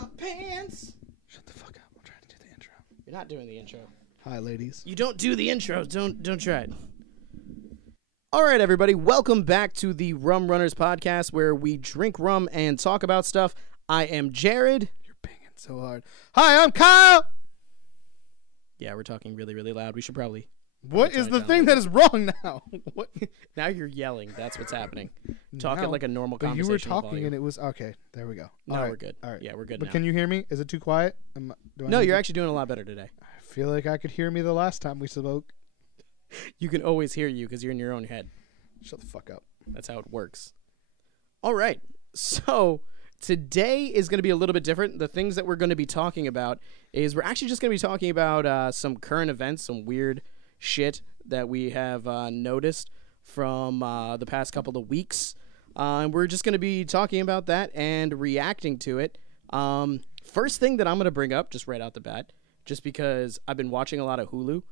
my pants. Shut the fuck up. I'm trying to do the intro. You're not doing the intro. Hi, ladies. You don't do the intro. Don't try it. All right, everybody. Welcome back to the Rum Runnas Podcast, where we drink rum and talk about stuff. I am Jared. You're banging so hard. Hi, I'm Kyle. Yeah, we're talking really, really loud. We should probably... What is the thing that is wrong now? What? Now you're yelling. That's what's happening. Talk at like a normal But conversation. you were talking volume. and it was... Okay, there we go. No, All right. we're good. All right. Yeah, we're good But now. can you hear me? Is it too quiet? No, you're actually doing a lot better today. I feel like I could hear me the last time we spoke. You can always hear you because you're in your own head. Shut the fuck up. That's how it works. All right. So today is going to be a little bit different. The things that we're going to be talking about is we're actually just going to be talking about some current events, some weird shit that we have noticed from the past couple of weeks. And we're just going to be talking about that and reacting to it. First thing that I'm going to bring up, just right out the bat, just because I've been watching a lot of Hulu,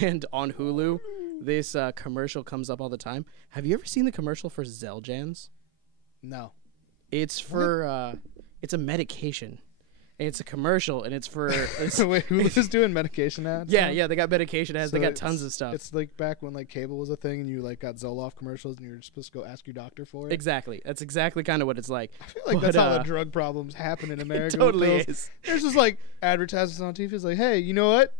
and on Hulu, this commercial comes up all the time. Have you ever seen the commercial for Zeljans? No. It's for, it's a medication. And it's a commercial, and it's for... Wait, Hulu's doing medication ads? Yeah, now? yeah, they got medication ads. So they got tons of stuff. It's like back when like cable was a thing and you like got Zoloft commercials and you were supposed to go ask your doctor for it. Exactly. That's exactly kind of what it's like. I feel like that's how the drug problems happen in America. It totally with pills. is. There's just like advertisements on TV. It's like, hey, you know what?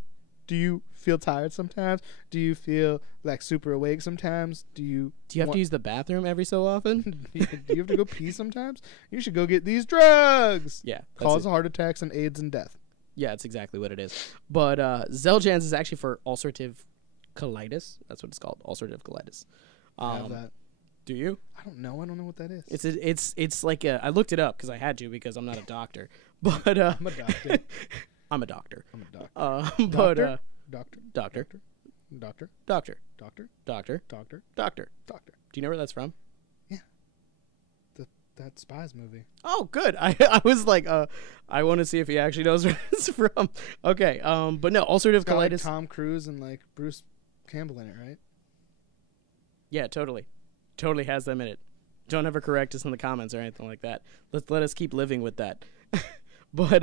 Do you feel tired sometimes? Do you feel like super awake sometimes? Do you have to use the bathroom every so often? do you have to go pee sometimes? You should go get these drugs. Yeah. Cause heart attacks and AIDS and death. Yeah, that's exactly what it is. But Zeljans is actually for ulcerative colitis. That's what it's called, ulcerative colitis. I have that. Do you? I don't know. I don't know what that is. It's like I looked it up because I had to because I'm not a doctor. But I'm a doctor. I'm a doctor. I'm a doctor. But Doctor. doctor. Doctor. Doctor. Doctor. Doctor. Doctor. Doctor. Doctor. Do you know where that's from? That Spies movie. Oh, good. I was like, I want to see if he actually knows where it's from. Okay. But no, ulcerative colitis. Like Tom Cruise and like Bruce Campbell in it, right? Yeah, totally. Totally has them in it. Don't ever correct us in the comments or anything like that. Let us keep living with that. But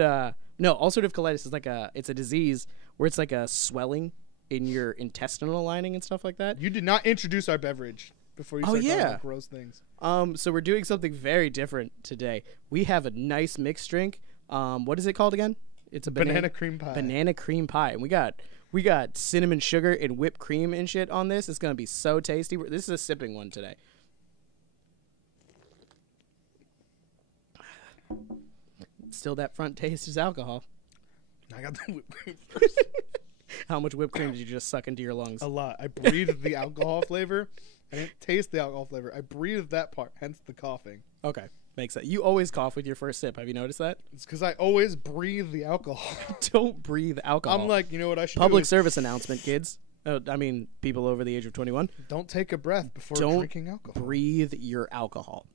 no, ulcerative colitis is like it's a disease where it's like a swelling in your intestinal lining and stuff like that. You did not introduce our beverage before you started talking about gross things. So we're doing something very different today. We have a nice mixed drink. What is it called again? It's a banana cream pie. Banana cream pie. And we got cinnamon sugar and whipped cream and shit on this. It's going to be so tasty. This is a sipping one today. Still that front taste is alcohol. I got the whipped cream first. How much whipped cream did you just suck into your lungs? A lot. I breathed the alcohol flavor. I didn't taste the alcohol flavor. I breathed that part, hence the coughing. Okay. Makes sense. You always cough with your first sip. Have you noticed that? It's because I always breathe the alcohol. Don't breathe alcohol. I'm like, you know what I should Public do? service announcement, kids. I mean, people over the age of 21. Don't take a breath before Don't drinking alcohol. breathe your alcohol.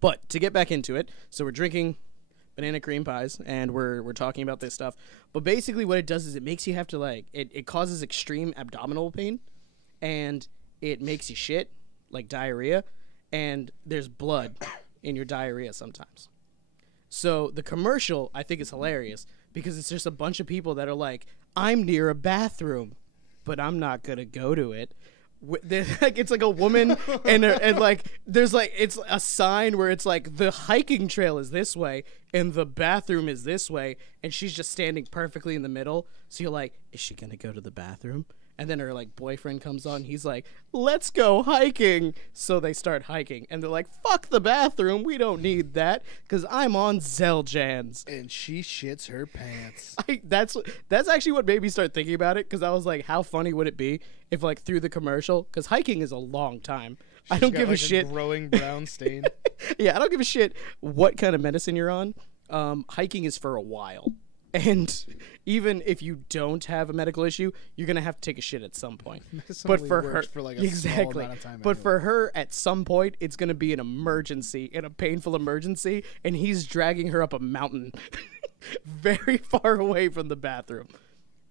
But to get back into it, so we're drinking banana cream pies, and we're talking about this stuff. But basically what it does is it makes you have to, like, it causes extreme abdominal pain, and it makes you shit, like diarrhea, and there's blood in your diarrhea sometimes. So the commercial, I think, is hilarious, because it's just a bunch of people that are like, I'm near a bathroom, but I'm not going to go to it. Like, it's like a woman and like there's like it's a sign where it's like the hiking trail is this way and the bathroom is this way, and she's just standing perfectly in the middle. So you're like, is she gonna go to the bathroom? And then her like boyfriend comes on, he's like, let's go hiking. So they start hiking, and they're like, fuck the bathroom, we don't need that because I'm on Zeljans. And she shits her pants. That's actually what made me start thinking about it, because I was like, how funny would it be if, like, through the commercial, because hiking is a long time. I don't give a shit. Growing brown stain. Yeah, I don't give a shit what kind of medicine you're on. Hiking is for a while. And even if you don't have a medical issue, you're going to have to take a shit at some point. But for her, for like a small amount of time but anyway. for her, at some point, it's going to be an emergency, and a painful emergency, and he's dragging her up a mountain very far away from the bathroom.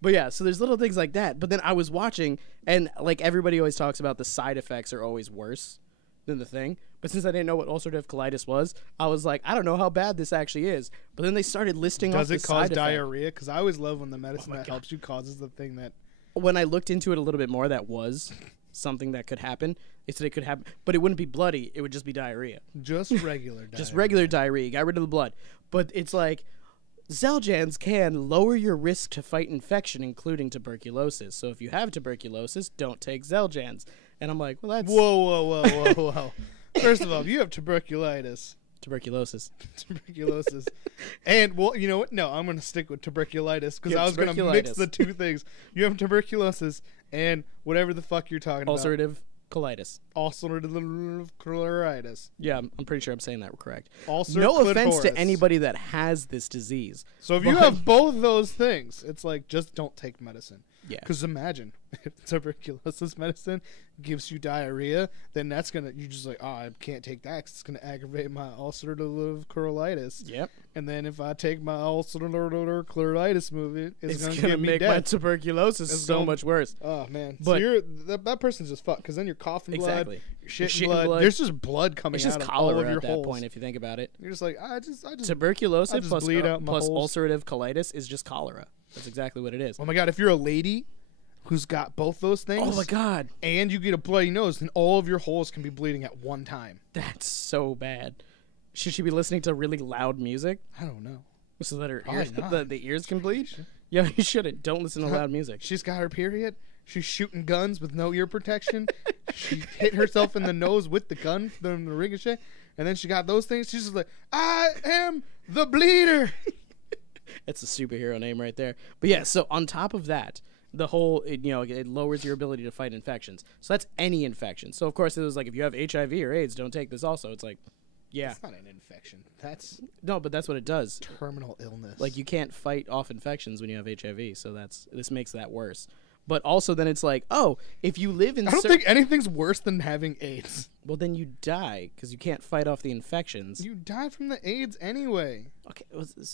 But yeah, so there's little things like that. But then I was watching, and like everybody always talks about the side effects are always worse than the thing. But since I didn't know what ulcerative colitis was, I was like, I don't know how bad this actually is. But then they started listing off the side effects. Does it cause diarrhea? Because I always love when the medicine that helps you causes the thing that... When I looked into it a little bit more, that was something that could happen. They said it could happen, but it wouldn't be bloody. It would just be diarrhea. Just regular diarrhea. Just regular diarrhea. Got rid of the blood. But it's like, Xeljanz can lower your risk to fight infection, including tuberculosis. So if you have tuberculosis, don't take Xeljanz. And I'm like, well, that's... Whoa. First of all, if you have tuberculosis. And, well, you know what? No, I'm going to stick with tuberculosis because I was going to mix the two things. You have tuberculosis and whatever the fuck you're talking about. Ulcerative colitis. Ulcerative colitis. Yeah, I'm pretty sure I'm saying that correct. No offense to anybody that has this disease. So if you have both those things, it's like, just don't take medicine. Yeah. Because imagine if tuberculosis medicine gives you diarrhea, then that's going to, you're just like, oh, I can't take that because it's going to aggravate my ulcerative colitis. Yep. And then if I take my ulcerative colitis it's going to make my tuberculosis so much worse. Oh, man. But so that person's just fucked because then you're coughing blood. You're shitting blood. There's just blood coming out of all of your holes. It's just cholera at that point if you think about it. You're just like, I just tuberculosis plus bleed out my holes. ulcerative colitis is just cholera. That's exactly what it is. Oh my God, if you're a lady who's got both those things. Oh my God. And you get a bloody nose, then all of your holes can be bleeding at one time. That's so bad. Should she be listening to really loud music? I don't know. So that her ears, the ears can bleed? Yeah, you shouldn't. Don't listen to loud music. She's got her period. She's shooting guns with no ear protection. She hit herself in the nose with the gun from the ricochet. And then she got those things. She's just like, I am the bleeder. That's a superhero name right there. But yeah, so on top of that, the whole, it lowers your ability to fight infections. So that's any infection. So, of course, it was like, if you have HIV or AIDS, don't take this also. It's like, yeah. It's not an infection. No, but that's what it does. Terminal illness. Like, you can't fight off infections when you have HIV, so this makes that worse. But also then it's like, oh, if you live in... I don't think anything's worse than having AIDS. Well, then you die because you can't fight off the infections. You die from the AIDS anyway. Okay,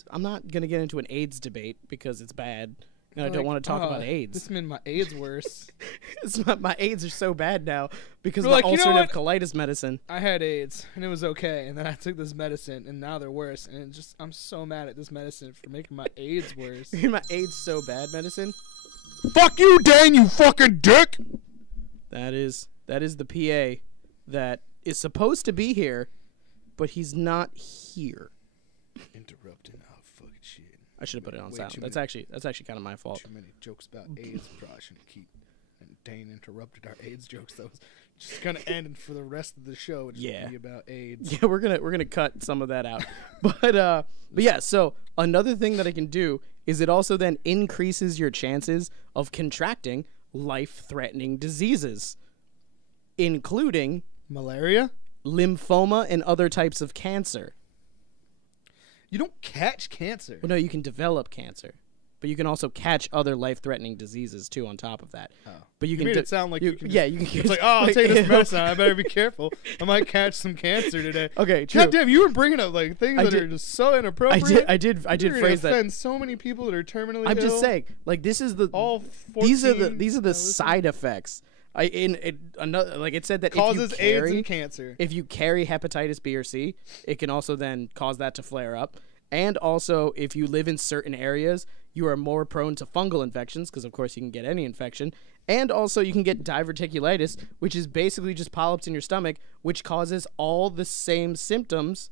I'm not going to get into an AIDS debate because it's bad. And I don't want to talk about AIDS. This made my AIDS worse. My AIDS are so bad now because of ulcerative colitis medicine. I had AIDS, and it was okay. And then I took this medicine, and now they're worse. And I'm so mad at this medicine for making my AIDS worse. My AIDS so bad medicine? Fuck you, Dan, you fucking dick! That is the PA that is supposed to be here, but he's not here. Interrupting. Oh, fucking shit. I should have put it on sound. That's actually kind of my fault. Too many jokes about AIDS. Probably shouldn't keep. And Dane interrupted our AIDS jokes. That was just gonna end for the rest of the show. It's gonna be about AIDS. Yeah, we're gonna cut some of that out. but yeah. So another thing that I can do is it also then increases your chances of contracting life-threatening diseases, including malaria, lymphoma, and other types of cancer. You don't catch cancer. Well, no, you can develop cancer, but you can also catch other life-threatening diseases too. On top of that, but you made it sound like you can. Yeah, you can. It's like, oh, I'll take this medicine. I better be careful. I might catch some cancer today. Okay, true. God damn, you were bringing up like things that are just so inappropriate. I did phrase that. Offend so many people that are terminally ill. I'm just saying, like this is the all 14, these are the side effects. It said that causes AIDS and cancer. If you carry hepatitis B or C, it can also then cause that to flare up. And also, if you live in certain areas, you are more prone to fungal infections because, of course, you can get any infection. And also, you can get diverticulitis, which is basically just polyps in your stomach, which causes all the same symptoms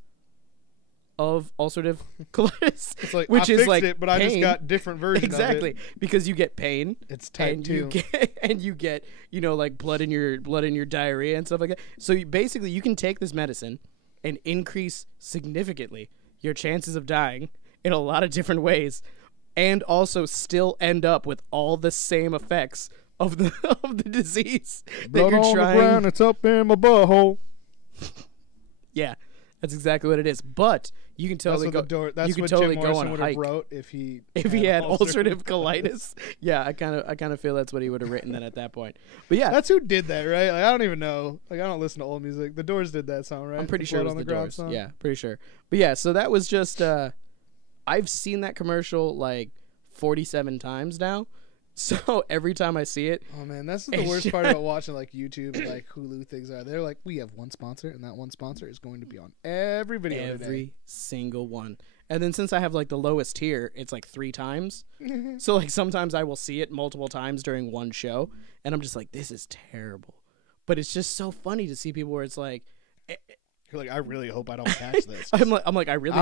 of ulcerative colitis. It's like, which I is fixed like it, but pain. I just got different versions Exactly, of it. Because you get pain. It's type 2. You get, like blood in your diarrhea and stuff like that. So you can take this medicine and increase significantly your chances of dying in a lot of different ways, and also still end up with all the same effects of the disease. Blood on the ground, it's up in my butthole. Yeah, that's exactly what it is. But you can totally go. That's you can what totally Jim go Morrison on a would hike have wrote if he had ulcerative colitis. Yeah, I kind of feel that's what he would have written then at that point. But yeah, that's who did that, right? Like, I don't even know. Like, I don't listen to old music. The Doors did that song, right? I'm pretty sure it was the Doors. Song? Yeah, pretty sure. But yeah, so that was just. I've seen that commercial like 47 times now. So every time I see it, Oh man, that's the worst part about watching like YouTube and like Hulu things are. They're like, we have one sponsor, and that one sponsor is going to be on every video today. every single one. And then since I have like the lowest tier, it's like 3 times. So like sometimes I will see it multiple times during one show, and I'm just like, this is terrible. But it's just so funny to see people where it's like, You're like, I really hope I don't catch this. I'm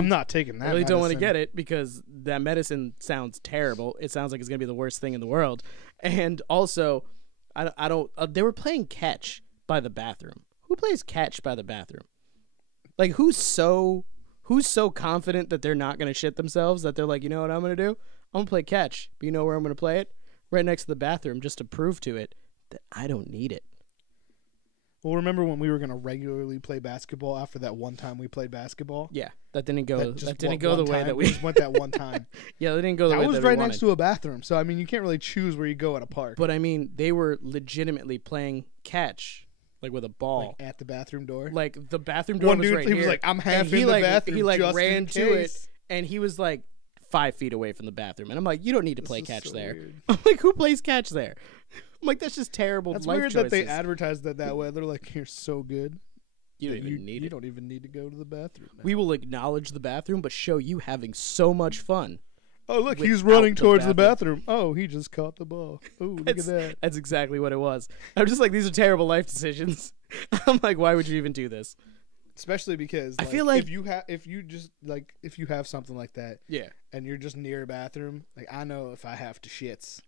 not taking that. I really don't want to medicine. get it because that medicine sounds terrible. It sounds like it's gonna be the worst thing in the world. And also, I don't. They were playing catch by the bathroom. Who plays catch by the bathroom? Like who's so confident that they're not gonna shit themselves that they're like, you know what I'm gonna do? I'm gonna play catch. But you know where I'm gonna play it? Right next to the bathroom, just to prove to it that I don't need it. Well, remember when we were going to regularly play basketball after that one time we played basketball? Yeah, that didn't go. That didn't one- go the one way time. that We we. just went that one time. Yeah, that didn't go the That way was that we right wanted. next to a bathroom, so I mean, you can't really choose where you go at a park. But I mean, they were legitimately playing catch, like with a ball. Like at the bathroom door. Like the bathroom door One was dude, right he here. was like, I'm half and he in the like, bathroom. He like just ran in to it, case. and he was like 5 feet away from the bathroom. And I'm like, you don't need to play This is catch so there. weird. I'm like, who plays catch there? I'm like, that's just terrible That's life weird choices. that they advertised that way. They're like, you're so good. you don't that even need you it. don't even need to go to the bathroom now. We will acknowledge the bathroom, but show you having so much fun. Oh, look, he's without running the towards the bathroom. bathroom. Oh, he just caught the ball. Oh, look at that. That's exactly what it was. I'm just like, these are terrible life decisions. I'm like, why would you even do this? Especially because I feel like- if you have something like that Yeah. and you're just near a bathroom, like I know if I have to shits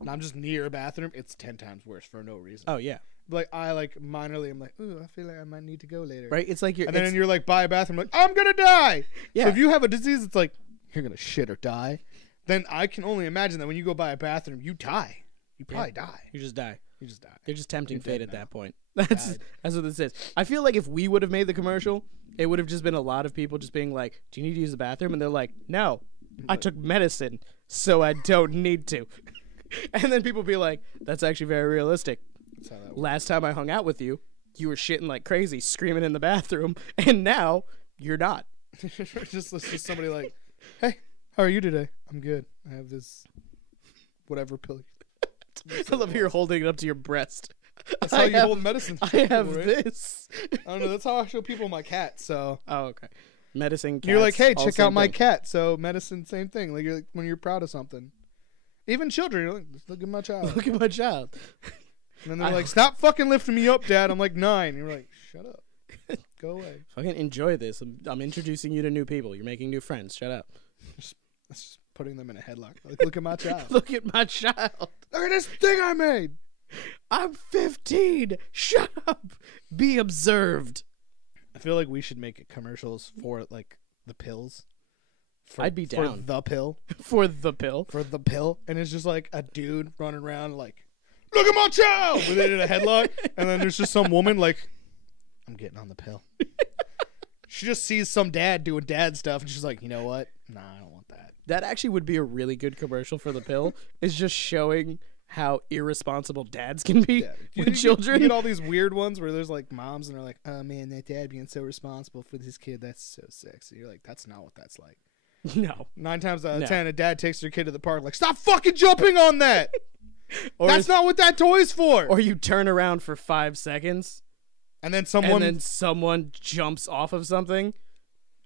and I'm just near a bathroom, it's 10 times worse for no reason. Oh, yeah. Like I like minorly, I'm like, ooh, I feel like I might need to go later. Right? It's like you're. And then it's- you're like by a bathroom, like I'm gonna die. Yeah. So if you have a disease, it's like you're gonna shit or die. Then I can only imagine that when you go by a bathroom, you die. You probably die. you just die. You just die. You're just tempting You're fate dead at now. that point. That's what this is. I feel like if we would have made the commercial, it would have just been a lot of people just being like, "Do you need to use the bathroom?" And they're like, "No, I took medicine, so I don't need to." And then people be like, "That's actually very realistic." That's how that works. Last time I hung out with you, you were shitting like crazy, screaming in the bathroom, and now you're not. just somebody like, hey, how are you today? I'm good. I have this whatever pill. I love how you're holding it up to your breast. That's how I you have- hold medicine. to I people, have right? this. I don't know. That's how I show people my cat. So Oh, okay. Medicine. you're like, cats, hey, all check same out my thing. cat. So medicine, same thing. Like you're like when you're proud of something. Even children, you're like, look at my child. Look at my child. And then they're I- like, stop fucking lifting me up, Dad. I'm like 9. You're like, shut up. Go away. Fucking enjoy this. I'm introducing you to new people. You're making new friends. Shut up. That's just putting them in a headlock. Like, look at my child. Look at my child. Look at this thing I made. I'm 15. Shut up. Be observed. I feel like we should make commercials for like the pills. I'd be down. For the pill. For the pill. For the pill. And it's just like a dude running around like, look at my child! With it in a headlock. And then there's just some woman like, I'm getting on the pill. She just sees some dad doing dad stuff and she's like, you know what? Nah, I don't want that. That actually would be a really good commercial for the pill. Is just showing how irresponsible dads can be Yeah. with children. You get all these weird ones where there's like moms and they're like, oh man, that dad being so responsible for this kid, that's so sexy. You're like, that's not what that's like. No. 9 times out of No. 10, a dad takes their kid to the park like, stop fucking jumping on that. Or That's not what that toy's for. Or you turn around for 5 seconds and then someone, and then someone jumps off of something,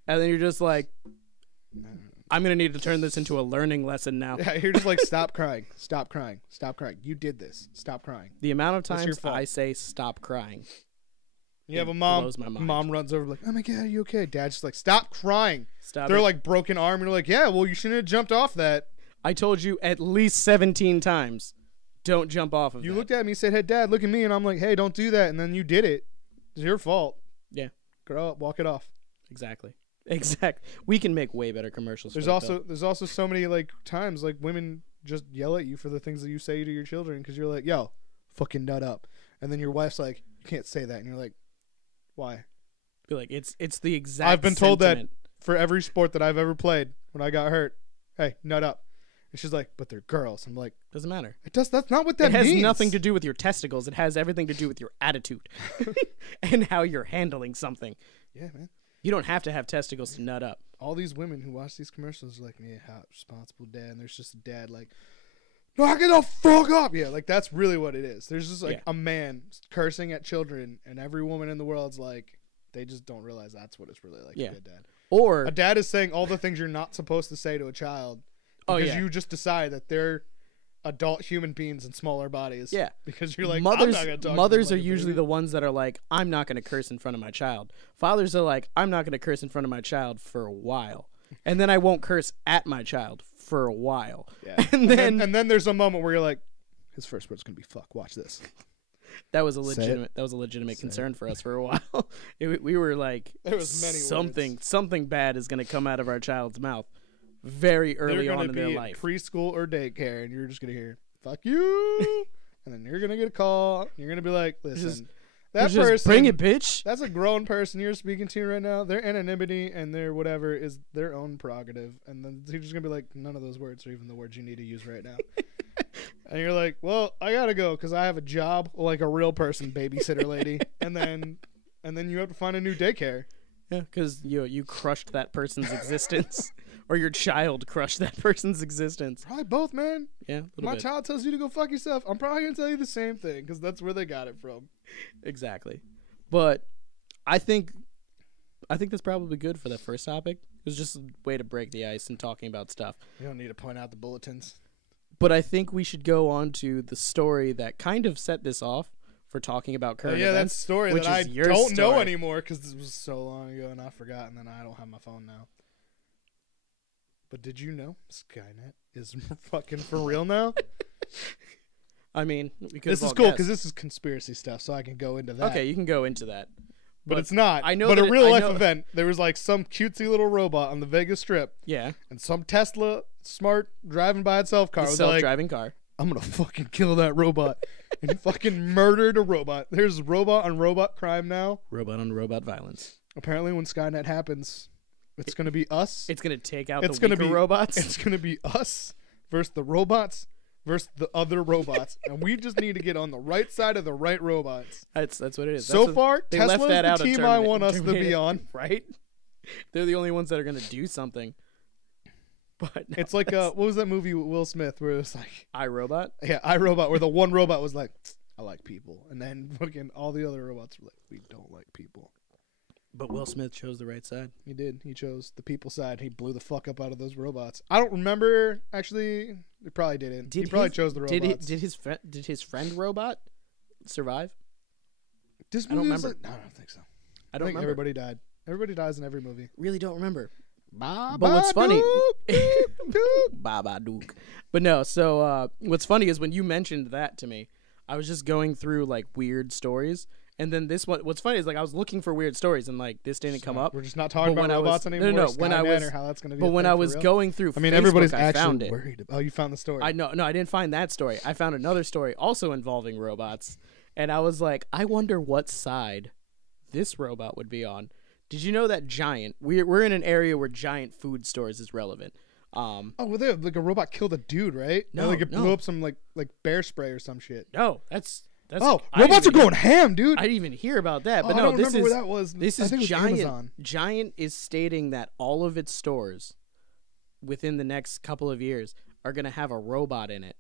and then you're just like, I'm gonna need to turn this into a learning lesson now. yeah, you're just like, stop crying, stop crying, stop crying. You did this. Stop crying. The amount of That's your times fault. I say stop crying. You have It a mom. blows my mind. Mom runs over like, oh my god, are you okay? Dad's just like, stop crying. Stop They're it. like broken arm. You're like, yeah, well, you shouldn't have jumped off that. I told you at least 17 times. Don't jump off of You that. looked at me and said, hey, Dad, look at me. And I'm like, hey, don't do that. And then you did it. It's your fault. Yeah. Grow up. Walk it off. Exactly. We can make way better commercials. There's for the pill. there's also so many like times like women just yell at you for the things that you say to your children because you're like, yo, fucking nut up. And then your wife's like, you can't say that. And you're like, why? Be like, it's the exact. I've been told sentiment. that for every sport that I've ever played when I got hurt. Hey, nut up. And she's like, but they're girls. I'm like, Doesn't matter. that's not what that It has means. nothing to do with your testicles. It has everything to do with your attitude and how you're handling something. Yeah, man. You don't have to have testicles to nut up. All these women who watch these commercials are like, yeah, how responsible dad. And there's just a dad like, knock it the fuck up. Yeah, like that's really what it is. There's just like Yeah. a man cursing at children, and every woman in the world's like, they just don't realize that's what it's really like Yeah. to be a dad. Or A dad is saying all the things you're not supposed to say to a child because you just decide that they're adult human beings in smaller bodies. Yeah. Because you're like, mothers, I'm not gonna talk mothers to are them like a usually baby. the ones that are like, I'm not going to curse in front of my child. Fathers are like, I'm not going to curse in front of my child for a while, and then I won't curse at my child for a while. Yeah. and then there's a moment where you're like, his first word's gonna be fuck. Watch this. that was a Say legitimate Say concern for us for a while. We were like, There was many something bad is going to come out of our child's mouth very early They're on gonna in be their in life. preschool or daycare, and you're just gonna hear "fuck you," and then you're gonna get a call. You're gonna be like, "Listen, that Just person, bring it, bitch." that's a grown person you're speaking to right now. Their anonymity and their whatever is their own prerogative." And then you're just gonna be like, "None of those words are even the words you need to use right now." And you're like, "Well, I gotta go because I have a job, like a real person, babysitter lady." and then you have to find a new daycare. Yeah, because you crushed that person's existence, or your child crushed that person's existence. Probably both, man. Yeah, a If little my bit. child tells you to go fuck yourself, I'm probably gonna tell you the same thing because that's where they got it from. Exactly. But I think that's probably good for that first topic. It was just a way to break the ice and talking about stuff. You don't need to point out the bulletins. But I think we should go on to the story that kind of set this off for talking about current Yeah, that events. story which that I is your don't know story. anymore because this was so long ago and I forgot, and then I don't have my phone now. But did you know Skynet is fucking for real now? I mean, we could. This is cool because this is conspiracy stuff, so I can go into that. Okay, you can go into that. But it's not. I know But that a real life I know- event, there was like some cutesy little robot on the Vegas Strip, Yeah, and some Tesla smart driving by itself car the was like, self-driving car. I'm gonna fucking kill that robot. And he fucking murdered a robot. There's robot on robot crime now. Robot on robot violence. Apparently when Skynet happens, it's gonna be us. It's gonna take out It's the gonna weaker be robots. It's gonna be us versus the robots versus the other robots. And we just need to get on the right side of the right robots. That's what it is. So far, they Tesla's left that the out of team I want us to be Terminator, on. right? They're the only ones that are gonna do something. But no, It's like what was that movie with Will Smith where it was like iRobot. yeah, iRobot, where the one robot was like, I like people, and then fucking all the other robots were like, we don't like people. But Will Smith chose the right side. He did. He chose the people side. He blew the fuck up out of those robots. I don't remember actually. He probably didn't. He probably chose the robots. Did his friend robot survive? This I don't movie was remember. no, I don't think so. I don't think remember. everybody died. Everybody dies in every movie. Really don't remember. But what's funny- Babadook. But no, so what's funny is when you mentioned that to me, I was just going through like weird stories, and then this one. What's funny is like I was looking for weird stories, and like this didn't come up. We're just not talking But about when I was- robots no, anymore. no, when I Skynet was- or how that's gonna be. But a when thing I for was real. going through, I mean, Facebook, everybody's I found actually it. worried. Oh, you found the story. I know. No, I didn't find that story. I found another story also involving robots, and I was like, I wonder what side this robot would be on. Did you know that Giant? We're in an area where Giant food stores is relevant. Oh, well, there like a robot killed a dude, right? No, And, like it blew no. up some like bear spray or some shit. No, that's. Oh, I didn't robots are even going ham, dude. I didn't even hear about that. But I no, don't this remember is where that was. this I is think it was Giant. Amazon. Giant is stating that all of its stores within the next couple of years are going to have a robot in it,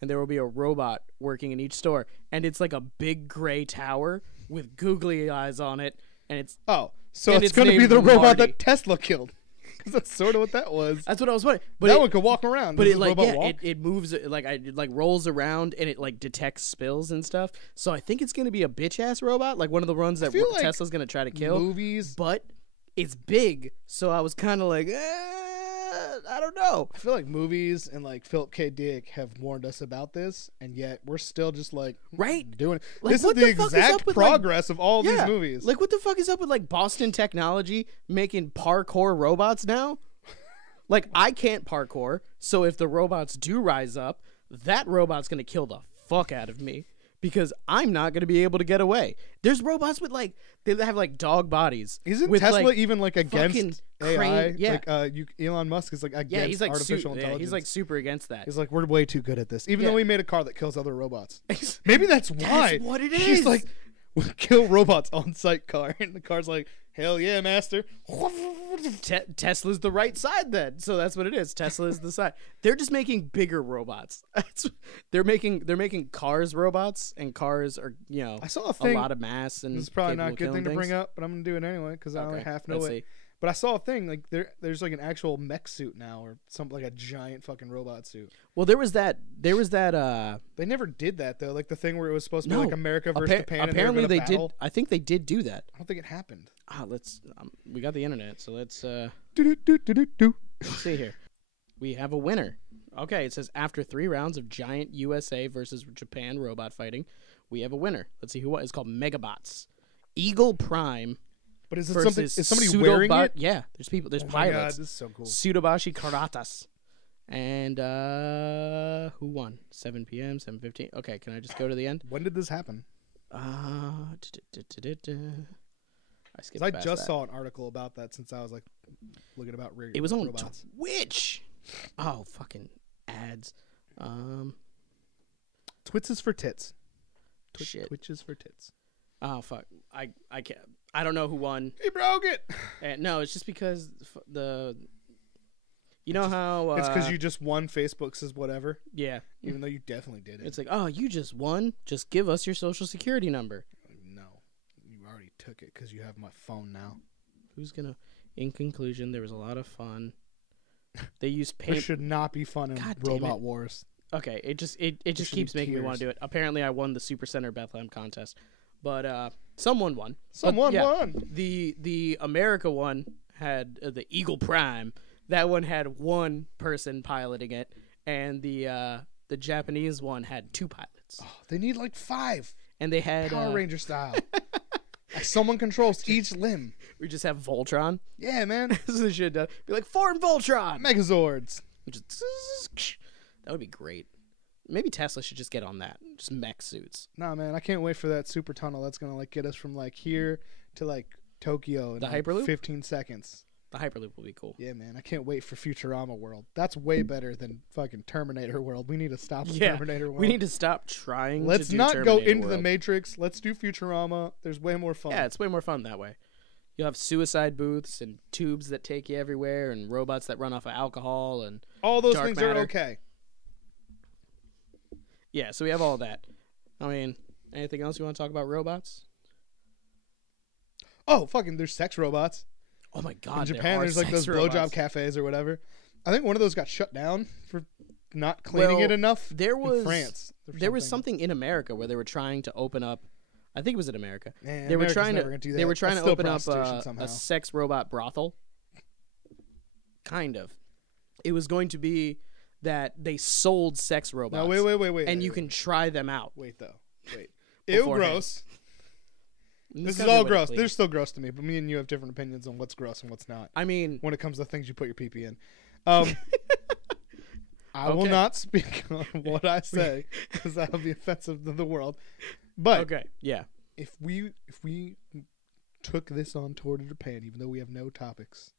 and there will be a robot working in each store, and it's like a big gray tower with googly eyes on it, and it's Oh, so And it's it's going to be named the robot Marty. that Tesla killed. Because that's sort of what that was. that's what I was wondering. But That it, one could walk around. But Does it this like robot yeah, walk? it moves it like rolls around and it like detects spills and stuff. So I think it's gonna be a bitch ass robot, like one of the ones that feel like Tesla's gonna try to kill. Movies. But it's big, so I was kind of like, I don't know. I feel like movies and like Philip K. Dick have warned us about this, and yet we're still just like Right? doing it. Like, This is what the the fuck is exact up with, like- progress of all Yeah, these movies. like what the fuck is up with like Boston Technology making parkour robots now? Like I can't parkour, so if the robots do rise up, that robot's gonna kill the fuck out of me because I'm not gonna be able to get away. There's robots with like they have like dog bodies. Isn't with, Tesla like, even like fucking against AI? crane- yeah. Like Elon Musk is like against yeah, he's like artificial yeah, intelligence. he's like super against that. He's like, we're way too good at this. Even Yeah. though we made a car that kills other robots. Maybe that's why. That's what it He's is. like, we'll kill robots on site car, and the car's like, Hell yeah, master. Tesla's the right side then, so that's what it is. Tesla is the side. They're just making bigger robots. They're making cars robots, and cars are I saw a thing. A lot of mass and this is probably not a good thing things. to bring up, but I'm gonna do it anyway because I only half know let's it. see. But I saw a thing like there's like an actual mech suit now, or something like a giant fucking robot suit. Well, there was that. They never did that though. Like the thing where it was supposed to be like America versus Japan. Apparently, and they battle. did. I think they did do that. I don't think it happened. Let's. We got the internet, so let's. Do. Let's see here. We have a winner. Okay, it says after 3 rounds of giant USA versus Japan robot fighting, we have a winner. Let's see who it's called. Megabots, Eagle Prime. But is it something? Is somebody wearing it? Yeah, there's people. There's Oh my pilots. God, this is so cool. Sudabashi Karatas. And who won? 7 p.m. 7:15. Okay, can I just go to the end? When did this happen? I skipped I past just that. saw an article about that since I was like looking about It was on robots. Twitch. Oh, fucking ads. Twits is for tits. Shit. Twitch is for tits. Oh fuck. I can't. I don't know who won. He broke it. And no, it's just because the. You know how It's because you just won. Facebook says whatever, Yeah. even though you definitely did it. It's like, oh, you just won. Just give us your social security number. No, you already took it because you have my phone now. Who's gonna? In conclusion, there was a lot of fun. They used There paint. should not be fun in God damn Robot it. Wars. Okay, it just should keeps be making me want tears. to do it. Apparently, I won the Super Center Bethlehem contest, but someone won. Someone But, yeah, won. The America one had the Eagle Prime. That one had one person piloting it, and the Japanese one had 2 pilots. Oh, they need like 5 And they had Power Ranger style. Like someone controls each limb. we just have Voltron. Yeah, man. This is should be like Form Voltron. Megazords. That would be great. Maybe Tesla should just get on that. Just mech suits. Nah, man. I can't wait for that super tunnel. That's gonna like get us from like here to like Tokyo in The like Hyperloop? 15 seconds. The Hyperloop will be cool. Yeah, man. I can't wait for Futurama World. That's way better than fucking Terminator World. We need to stop the Yeah, Terminator World. we need to stop trying. Let's to do not Terminator go into the World. Matrix. Let's do Futurama. There's way more fun. Yeah, it's way more fun that way. You'll have suicide booths and tubes that take you everywhere, and robots that run off of alcohol, and all those dark things matter. are okay. Yeah. So we have all that. I mean, anything else you want to talk about robots? Oh, fucking! There's sex robots. Oh my God! In Japan, there's like those blowjob cafes or whatever. I think one of those got shut down for not cleaning it enough. There was in France. There was something in America where they were trying to open up. I think it was in America. Man, They were America's trying never to. gonna do They that. were trying That's to still open up prostitution somehow. a sex robot brothel. Kind of. It was going to be that they sold sex robots. No, wait. And you can try them out. Wait though. Wait. Ew, Beforehand. gross. This is gotta be all way gross. clean. They're still gross to me, but me and you have different opinions on what's gross and what's not. I mean, When it comes to things you put your pee in. I will Okay. not speak on what I say because that'll be offensive to the world. But okay, yeah. if we took this on tour to Japan, even though we have no topics,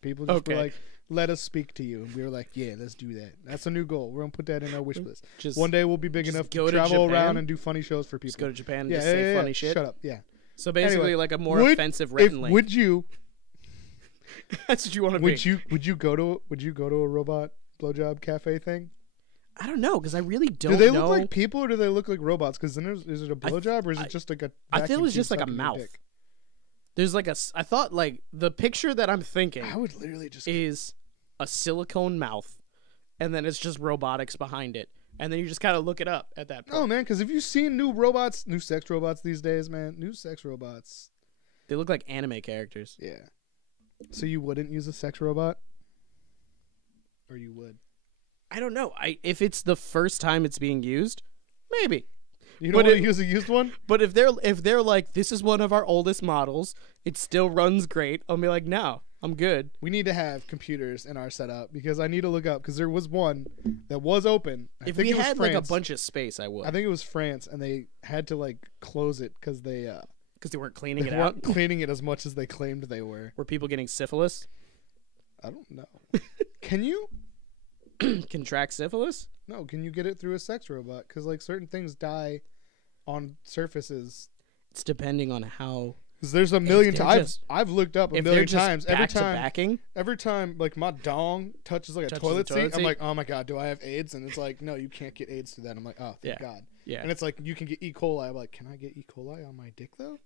people just were Okay. like, "Let us speak to you," and we were like, "Yeah, let's do that. That's a new goal. We're gonna put that in our wish list. Just One day we'll be big just enough go to to travel Japan? around and do funny shows for people. Just go to Japan and yeah, just say yeah, funny shit. Shut up. Yeah. So basically, Anyway, like a more would- offensive Retin link. Would you That's what you want to be. would you go to a robot blowjob cafe thing? I don't know because I really don't Do they know. look like people or do they look like robots? Because then is it a blowjob or is it just like a? I feel vacuum it's just tube like a sucking your mouth. dick? There's like I thought like the picture that I'm thinking I would literally just. is a silicone mouth, and then it's just robotics behind it, and then you just kind of look it up at that point. No, man, because have you seen new sex robots these days, man? New sex robots. They look like anime characters. Yeah. So you wouldn't use a sex robot? Or you would? I don't know. If it's the first time it's being used, maybe. You don't But want it- to use a used one? But if they're like, this is one of our oldest models, it still runs great, I'll be like, no, I'm good. We need to have computers in our setup because I need to look up because there was one that was open. I If think we it was had France. like a bunch of space, I would. I think it was France, and they had to like close it because they Because they weren't cleaning they it weren't out. cleaning it as much as they claimed they were. Were people getting syphilis? I don't know. Can you? Contract syphilis? No, can you get it through a sex robot? Because like certain things die on surfaces. It's depending on how Because there's a million they're times just- I've looked up a if they're million just times. back to backing, Every time, like my dong touches like a Touches toilet the toilet seat, I'm seat? like, oh my god, do I have AIDS? And it's like, no, you can't get AIDS through that. I'm like, oh, thank God. yeah. And it's like you can get E. coli. I'm like, can I get E. coli on my dick though?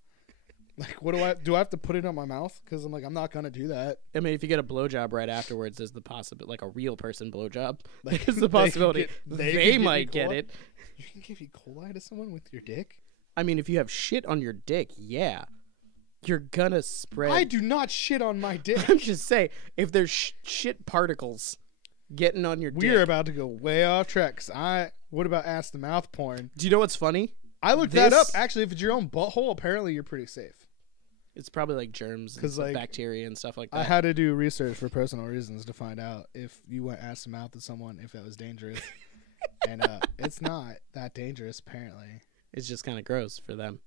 Like, what do I have to put it on my mouth? Because I'm like, I'm not gonna do that. I mean, if you get a blowjob right afterwards, there's the possibility, like a real person blowjob. Like, There's the possibility they they can might E. get coli? it. You can give E. coli to someone with your dick? I mean, if you have shit on your dick, yeah, you're gonna spread. I do not shit on my dick. I'm just saying, if there's shit particles getting on your dick. We are about to go way off track. 'Cause what about ass to mouth porn? Do you know what's funny? I looked that up. Actually, if it's your own butthole, apparently you're pretty safe. It's probably like germs and 'Cause, stuff, like, bacteria and stuff like that. I had to do research for personal reasons to find out if you went ass to mouth to someone, if that was dangerous. And it's not that dangerous, apparently. It's just kind of gross for them.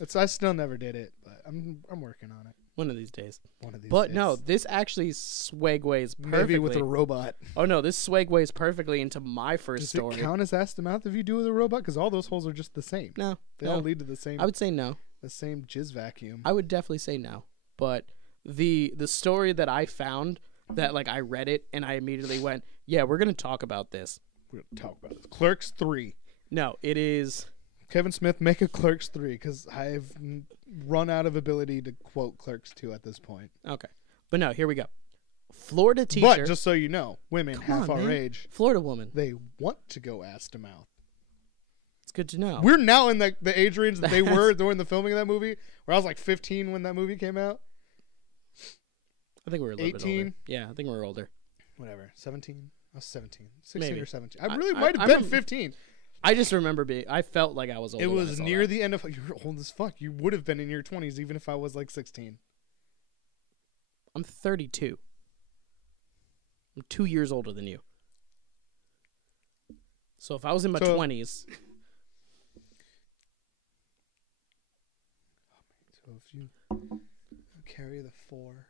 Yeah, I still never did it, but I'm working on it. One of these days. One of these. But days. no, this actually segues perfectly. Maybe with a robot. Oh no, this segues perfectly into my first Does story. it count as ass to mouth if you do it with a robot? Because all those holes are just the same. No, They no. all lead to the same. I would say no. The same jizz vacuum. I would definitely say no. But the story that I found, that like I read it and I immediately went, yeah, we're gonna talk about this. We're gonna talk about this. Clerks 3. No, it is. Kevin Smith, make a Clerks 3 because I've run out of ability to quote Clerks 2 at this point. Okay. But no, here we go. Florida teacher. But just so you know, women Come half on, our man. age, Florida woman. they want to go ass to mouth. It's good to know. We're now in the age range that they were during the filming of that movie, where I was like 15 when that movie came out. I think we were a little bit 18? older. Yeah, I think we were older. Whatever. 17? I was 17. 16 Maybe. or 17. I- I really I- might I have been remember- 15. I just remember I felt like I was older. It when I was saw near that. the end of... You were old as fuck. You would have been in your 20s even if I was like 16. I'm 32. I'm 2 years older than you. So if I was in my 20s, So if you carry the 4,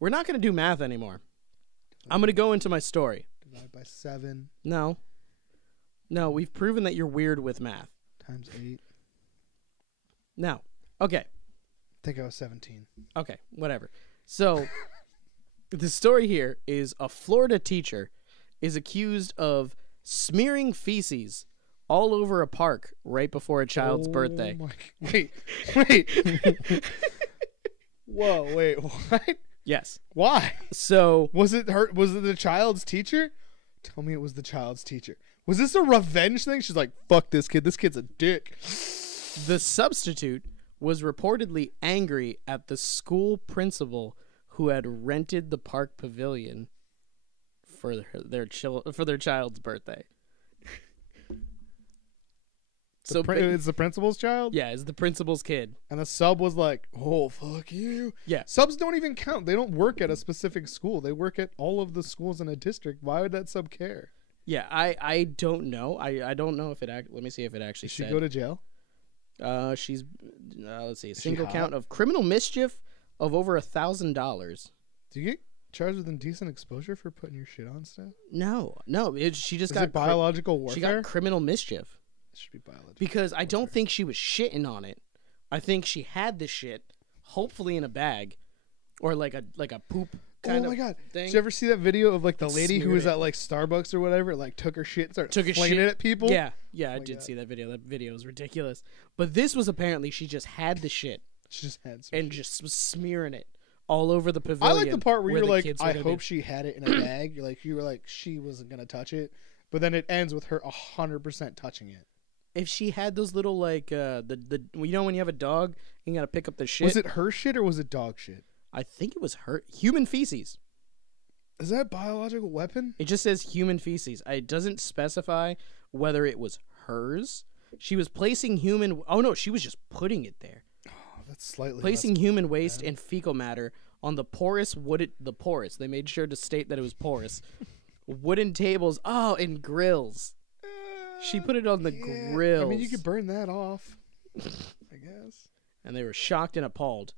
we're not going to do math anymore. I'm going to go into my story. divide by 7 No, we've proven that you're weird with math. times 8. Now, okay, I think I was 17. okay, whatever. So the story here is a Florida teacher is accused of smearing feces all over a park right before a child's birthday. Wait. Whoa, wait, what? Yes. Why? So Was it her? Was it the child's teacher? Tell me it was the child's teacher. Was this a revenge thing? She's like, fuck this kid. This kid's a dick. the substitute was reportedly angry at the school principal who had rented the park pavilion for their child's birthday. It's the principal's child? Yeah, it's the principal's kid. And the sub was like, oh, fuck you. Yeah. Subs don't even count. They don't work at a specific school. They work at all of the schools in a district. Why would that sub care? Yeah, I don't know. I don't know if it let me see if it actually Did she said. go to jail? She's let's see, she single hot? count of criminal mischief of over $1,000. Do you get charged with indecent exposure for putting your shit on stuff? No, she just Is got it biological warfare? she got criminal mischief. It should be biological. Because I don't think she was shitting on it. I think she had the shit, hopefully in a bag, or like a poop kind Oh of my god! thing. Did you ever see that video of like the lady who Smeared was it. at like Starbucks or whatever, like took her shit, and started Took a flinging shit it at people? Yeah, I my did God. see that video. That video was ridiculous. But this was apparently she just had the shit She just had some and shit. just was smearing it all over the I pavilion. like the part where you're the like, kids I gonna hope do. she had it in a bag. You were like, she wasn't gonna touch it, but then it ends with her 100% touching it. If she had those little like the you know when you have a dog, you gotta pick up the shit. Was it her shit or was it dog shit? I think it was her human feces. Is that a biological weapon? It just says human feces. It doesn't specify whether it was hers. She was placing human. Oh no, she was just putting it there. Oh, that's slightly Placing less human waste bad. and fecal matter on the porous porous. They made sure to state that it was porous. Wooden tables. Oh, and grills. She put it on the Yeah, grills. I mean, you could burn that off, I guess. And they were shocked and appalled.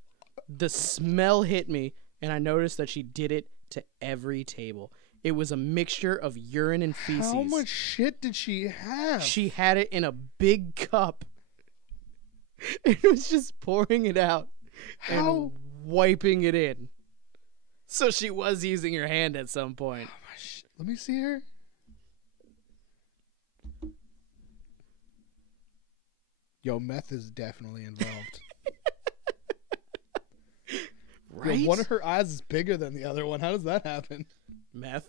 The smell hit me, and I noticed that she did it to every table. It was a mixture of urine and feces. How much shit did she have? She had it in a big cup. It was just pouring it out. How? and wiping it in. So she was using her hand at some point. Let me see her. Yo, meth is definitely involved. Right? Yo, one of her eyes is bigger than the other one. How does that happen? Meth.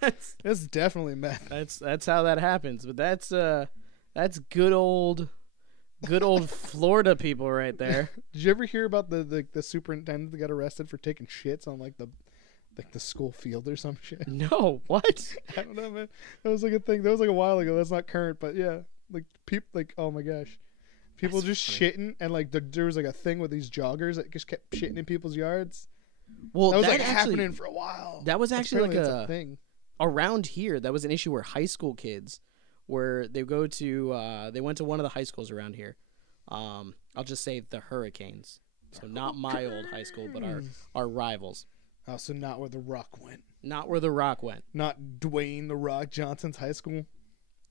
That's definitely meth. That's how that happens. But that's good old Florida people right there. Did you ever hear about the superintendent that got arrested for taking shits on like the school field or some shit? No, what? I don't know, man. That was like a thing. That was like a while ago. That's not current, but yeah, like people, like, oh my gosh, people That's just funny. shitting, and like there was like a thing with these joggers that just kept shitting in people's yards. Well, That was that like actually, happening for a while. that was actually like Apparently it's a thing. around here. That was an issue where high school kids, where they went to one of the high schools around here. I'll just say the Hurricanes. So not my old high school, but our rivals. Oh, so not where the Rock went. Not where the Rock went. Not Dwayne the Rock Johnson's high school.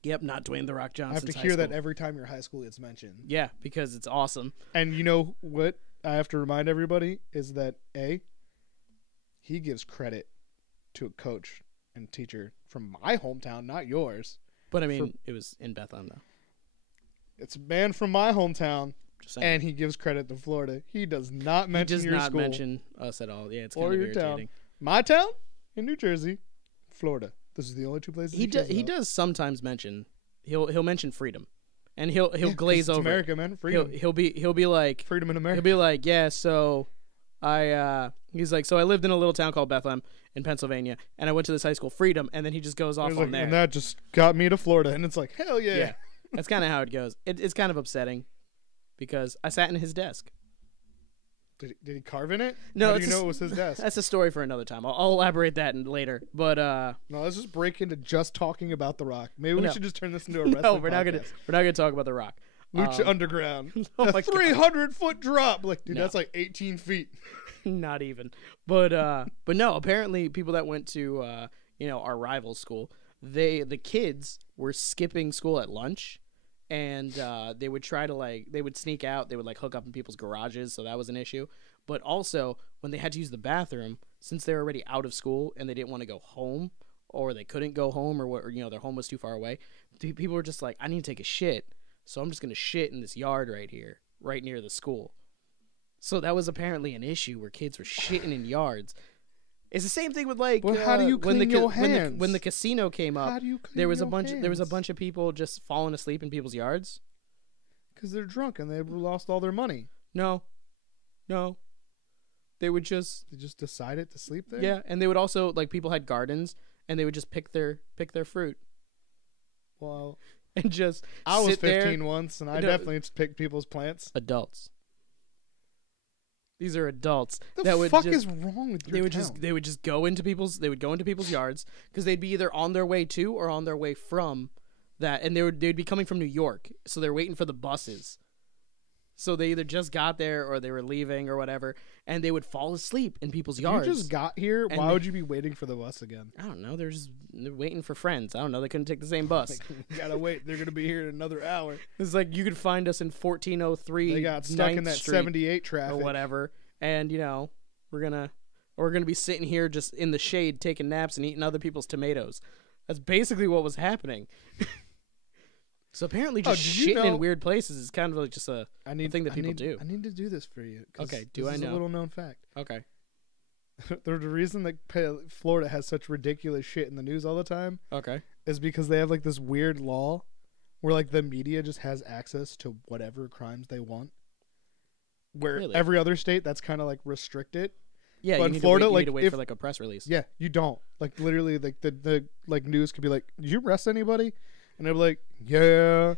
Yep, not Dwayne the Rock Johnson. I have to hear that every time your high school gets mentioned. Yeah, because it's awesome. And you know what I have to remind everybody is that he gives credit to a coach and teacher from my hometown, not yours. But I mean, it was in Bethlehem though. It's a man from my hometown, Just saying. and he gives credit to Florida. He does not mention he does your not school mention us at all. Yeah, it's or kind of your irritating. town. My town in New Jersey, Florida. This is the only two places He does sometimes mention. He'll mention freedom, and he'll glaze it's over. America, man. Freedom. He'll be like Freedom in America. he'll be like, yeah. So he's like, so I lived in a little town called Bethlehem in Pennsylvania, and I went to this high school, Freedom, and then he just goes off He's on like, there. and that just got me to Florida, and it's like, hell yeah. Yeah, that's kind of how it goes. It's kind of upsetting because I sat in his desk. Did he carve in it? No, How do it's you a know it was his desk? That's a story for another time. I'll elaborate that later. But No, let's just break into just talking about The Rock. Maybe we No. should just turn this into a wrestling no, we're not podcast. gonna talk about The Rock. Lucha Underground. Oh a my God. 300-foot drop. Like, dude, No. that's like 18 feet. Not even. But no, apparently people that went to our rival school, the kids were skipping school at lunch, and they would try to they would sneak out, they would hook up in people's garages, so that was an issue. But also when they had to use the bathroom, since they're already out of school and they didn't want to go home, or they couldn't go home, or their home was too far away, people were just like, I need to take a shit, so I'm just gonna shit in this yard right here, right near the school. So that was apparently an issue where kids were shitting in yards. It's the same thing with Well, how do you clean your hands? when the casino came up. How do you clean there was a your bunch hands? of people just falling asleep in people's yards. Because they're drunk and they lost all their money. No. They would just They just decided to sleep there? yeah, and they would also people had gardens and they would just pick their fruit Well, and just I was sit there. 15 once, and I No. definitely picked people's plants. Adults. These are adults The that would fuck just, is wrong with your town? they would just go into people's yards because they'd be either on their way to or on their way from that, and they'd be coming from New York, so they're waiting for the buses. So they either just got there or they were leaving or whatever, and they would fall asleep in people's yards. You just got here. And Why they- would you be waiting for the bus again? I don't know. They're waiting for friends. I don't know. They couldn't take the same bus. Like, you gotta wait. They're gonna be here in another hour. It's like you could find us in 1403. They got stuck in 9th that Street 78 traffic or whatever, and we're gonna be sitting here just in the shade taking naps and eating other people's tomatoes. That's basically what was happening. So apparently, just did you shitting know- in weird places is kind of like just a thing that people do. I need to do this for you. 'Cause Okay, do this I is know? a little known fact. Okay. The reason that Florida has such ridiculous shit in the news all the time Okay. is because they have this weird law where the media just has access to whatever crimes they want. Where Really? every other state that's kind of restricted. Yeah, But you in need Florida, to wait, you need to wait if- for a press release. Yeah, you don't. Literally, the news could be like, "Did you arrest anybody?" And they'd be like, "Yeah."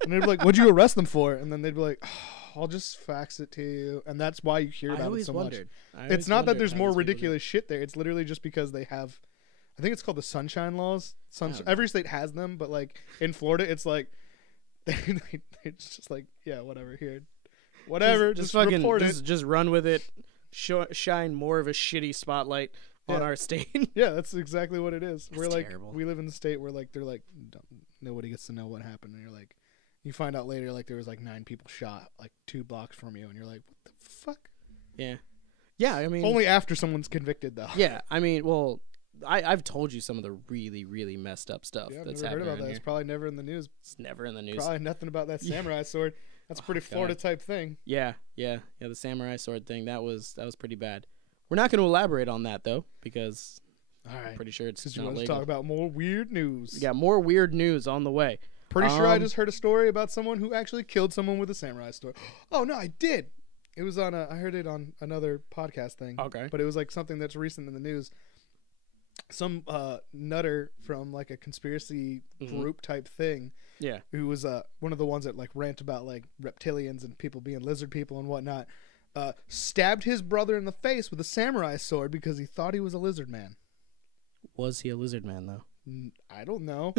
And they'd be like, "What'd you arrest them for?" And then they'd be like, "Oh, I'll just fax it to you." And that's why you hear I about it always so wondered. much. It's not that there's more ridiculous shit there. It's literally just because they have, I think it's called the sunshine laws. don't know. Every state has them, but in Florida, it's it's just yeah, whatever. Here, whatever. Just fucking report it. just run with it. Shine more of a shitty spotlight on Yeah. our state. Yeah, that's exactly what it is. That's We're terrible. we live in the state where they're nobody gets to know what happened, and you're like, You find out later, like, there was, like, 9 people shot, like, 2 blocks from you, and you're like, what the fuck? Yeah. Yeah, I mean... Only after someone's convicted, though. Yeah, I mean, well, I've told you some of the really, really messed up stuff that's I've never happening heard about that. here. It's probably never in the news. It's never in the news. Probably nothing about that samurai sword. That's a pretty Florida-type thing. Yeah, the samurai sword thing, that was pretty bad. We're not going to elaborate on that, though, because All right. I'm pretty sure it's Because not you want to legal. talk about more weird news. We got more weird news on the way. Pretty sure I just heard a story about someone who actually killed someone with a samurai sword. Oh, no, I did. It was on I heard it on another podcast thing. Okay. But it was like something that's recent in the news. Some nutter from like a conspiracy group type thing. Yeah. Who was one of the ones that like rant about like reptilians and people being lizard people and whatnot. Stabbed his brother in the face with a samurai sword because he thought he was a lizard man. Was he a lizard man, though? I don't know.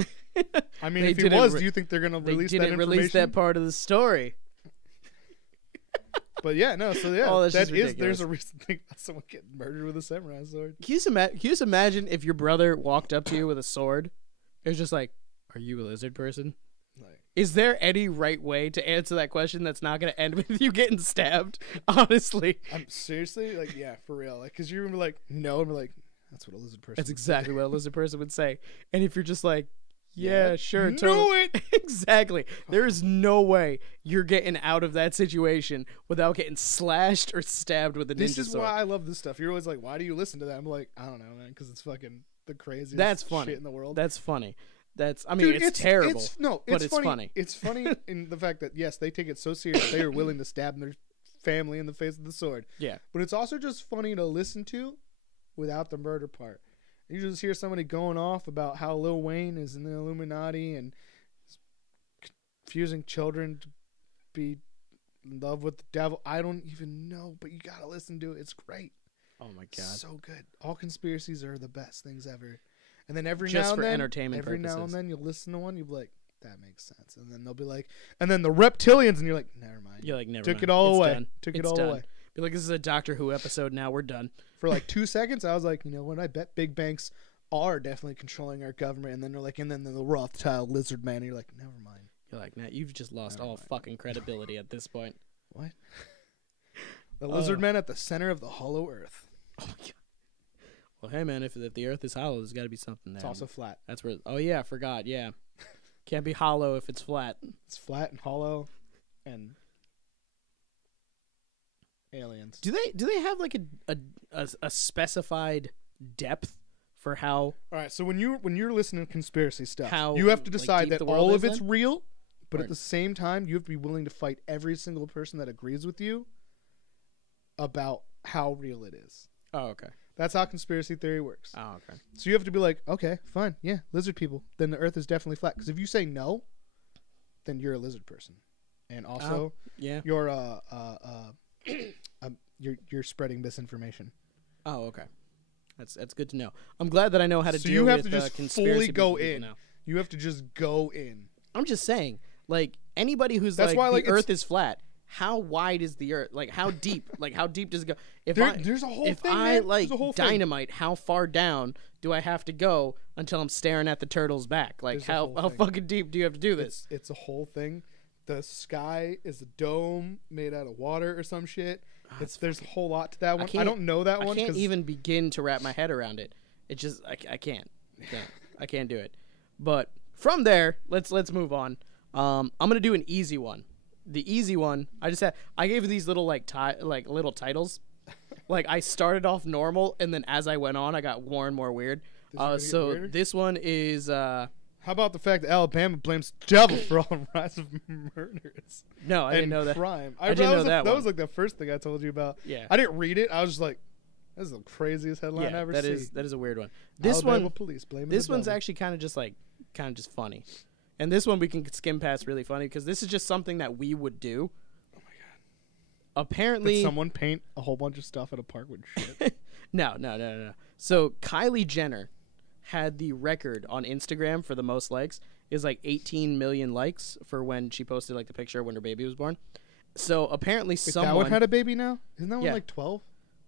I mean, They if he didn't was, re- do you think they're going to release that They didn't information? release that part of the story. But yeah, no, so yeah, Oh, that's just there's ridiculous. a recent thing about someone getting murdered with a samurai sword. Can you just imagine if your brother walked up to you with a sword? It was just like, are you a lizard person? Like, Is there any right way to answer that question that's not going to end with you getting stabbed? Honestly. I'm seriously, like, yeah, for real. Like, because you're going to be like, no, and be like, that's what a lizard person That's would exactly what a lizard person would say. And if you're just like, yeah, Yeah, sure, knew totally. it. Exactly. There is no way you're getting out of that situation without getting slashed or stabbed with a ninja This is sword. why I love this stuff. You're always like, why do you listen to that? I'm like, I don't know, man, because it's fucking the craziest That's funny. shit in the world. That's funny. I mean, Dude, it's terrible. But it's funny. It's funny in the fact that, yes, they take it so serious they are willing to stab their family in the face with the sword. Yeah. But it's also just funny to listen to without the murder part. You just hear somebody going off about how Lil Wayne is in the Illuminati and confusing children to be in love with the devil. I don't even know, but you gotta listen to it. It's great. Oh my god. So good. All conspiracies are the best things ever. And then every Just now and for then, entertainment every now and purposes. then you'll listen to one, you'll be like, that makes sense. And then they'll be like, and then the reptilians, and you're like, never mind. You're like, never Took mind. it all It's away. done. Took It's it all done. away. Be like, this is a Doctor Who episode now. We're done. For like 2 seconds, I was like, you know what? I bet big banks are definitely controlling our government. And then they're like, and then the Rothschild lizard man. And you're like, never mind. You're like, nah, you've just lost Never all mind. fucking credibility at this point. What? The lizard man at the center of the hollow earth. Oh my god. Well, hey man, if the Earth is hollow, there's got to be something there. It's also flat. That's where. Oh yeah, I forgot. Yeah, can't be hollow if it's flat. It's flat and hollow, and aliens. Do they have like a specified depth for how? All right, so when you're listening to conspiracy stuff, How, you have to like, decide deep that the world all is of it's then? real, but Or- at the same time, you have to be willing to fight every single person that agrees with you about how real it is. Oh okay. That's how conspiracy theory works. Oh okay. So you have to be like, okay, fine, yeah, lizard people. Then the Earth is definitely flat. Because if you say no, then you're a lizard person, and also Yeah. you're you're spreading misinformation. Oh okay. That's good to know. I'm glad that I know how to So deal you have with to just conspiracy fully go people in. now. You have to just go in. I'm just saying, like anybody who's That's like why, like, the it's- Earth is flat. How wide is the Earth? Like how deep? Like how deep does it go? If There's a whole if thing, I man. like There's a whole thing. dynamite, how far down do I have to go until I'm staring at the turtle's back? Like There's a how whole thing. fucking deep do you have to do this? It's a whole thing. The sky is a dome made out of water or some shit. There's a whole lot to that one. I can't- don't know that I one. can't 'cause even begin to wrap my head around it. It just I can't. I can't do it. But from there, let's move on. I'm gonna do an easy one. The easy one, I gave these little little titles. Like I started off normal, and then as I went on, I got more and more weird. gonna get So weirder? this one is How about the fact that Alabama blames the devil for all the rise of murders no, I and didn't know that. crime? I didn't know that That one. was like the first thing I told you about. Yeah. I didn't read it. I was just like, "This is the craziest headline I've Yeah, ever that seen." is a weird one. This Alabama one, police blaming this the one's devil. actually kind of just funny, and this one we can skim past really funny because this is just something that we would do. Apparently, Did someone paint a whole bunch of stuff at a park with shit? No. So Kylie Jenner had the record on Instagram for the most likes. Is like 18 million likes for when she posted like the picture when her baby was born. So apparently Wait, someone that one had a baby now? Isn't that one Yeah. like 12?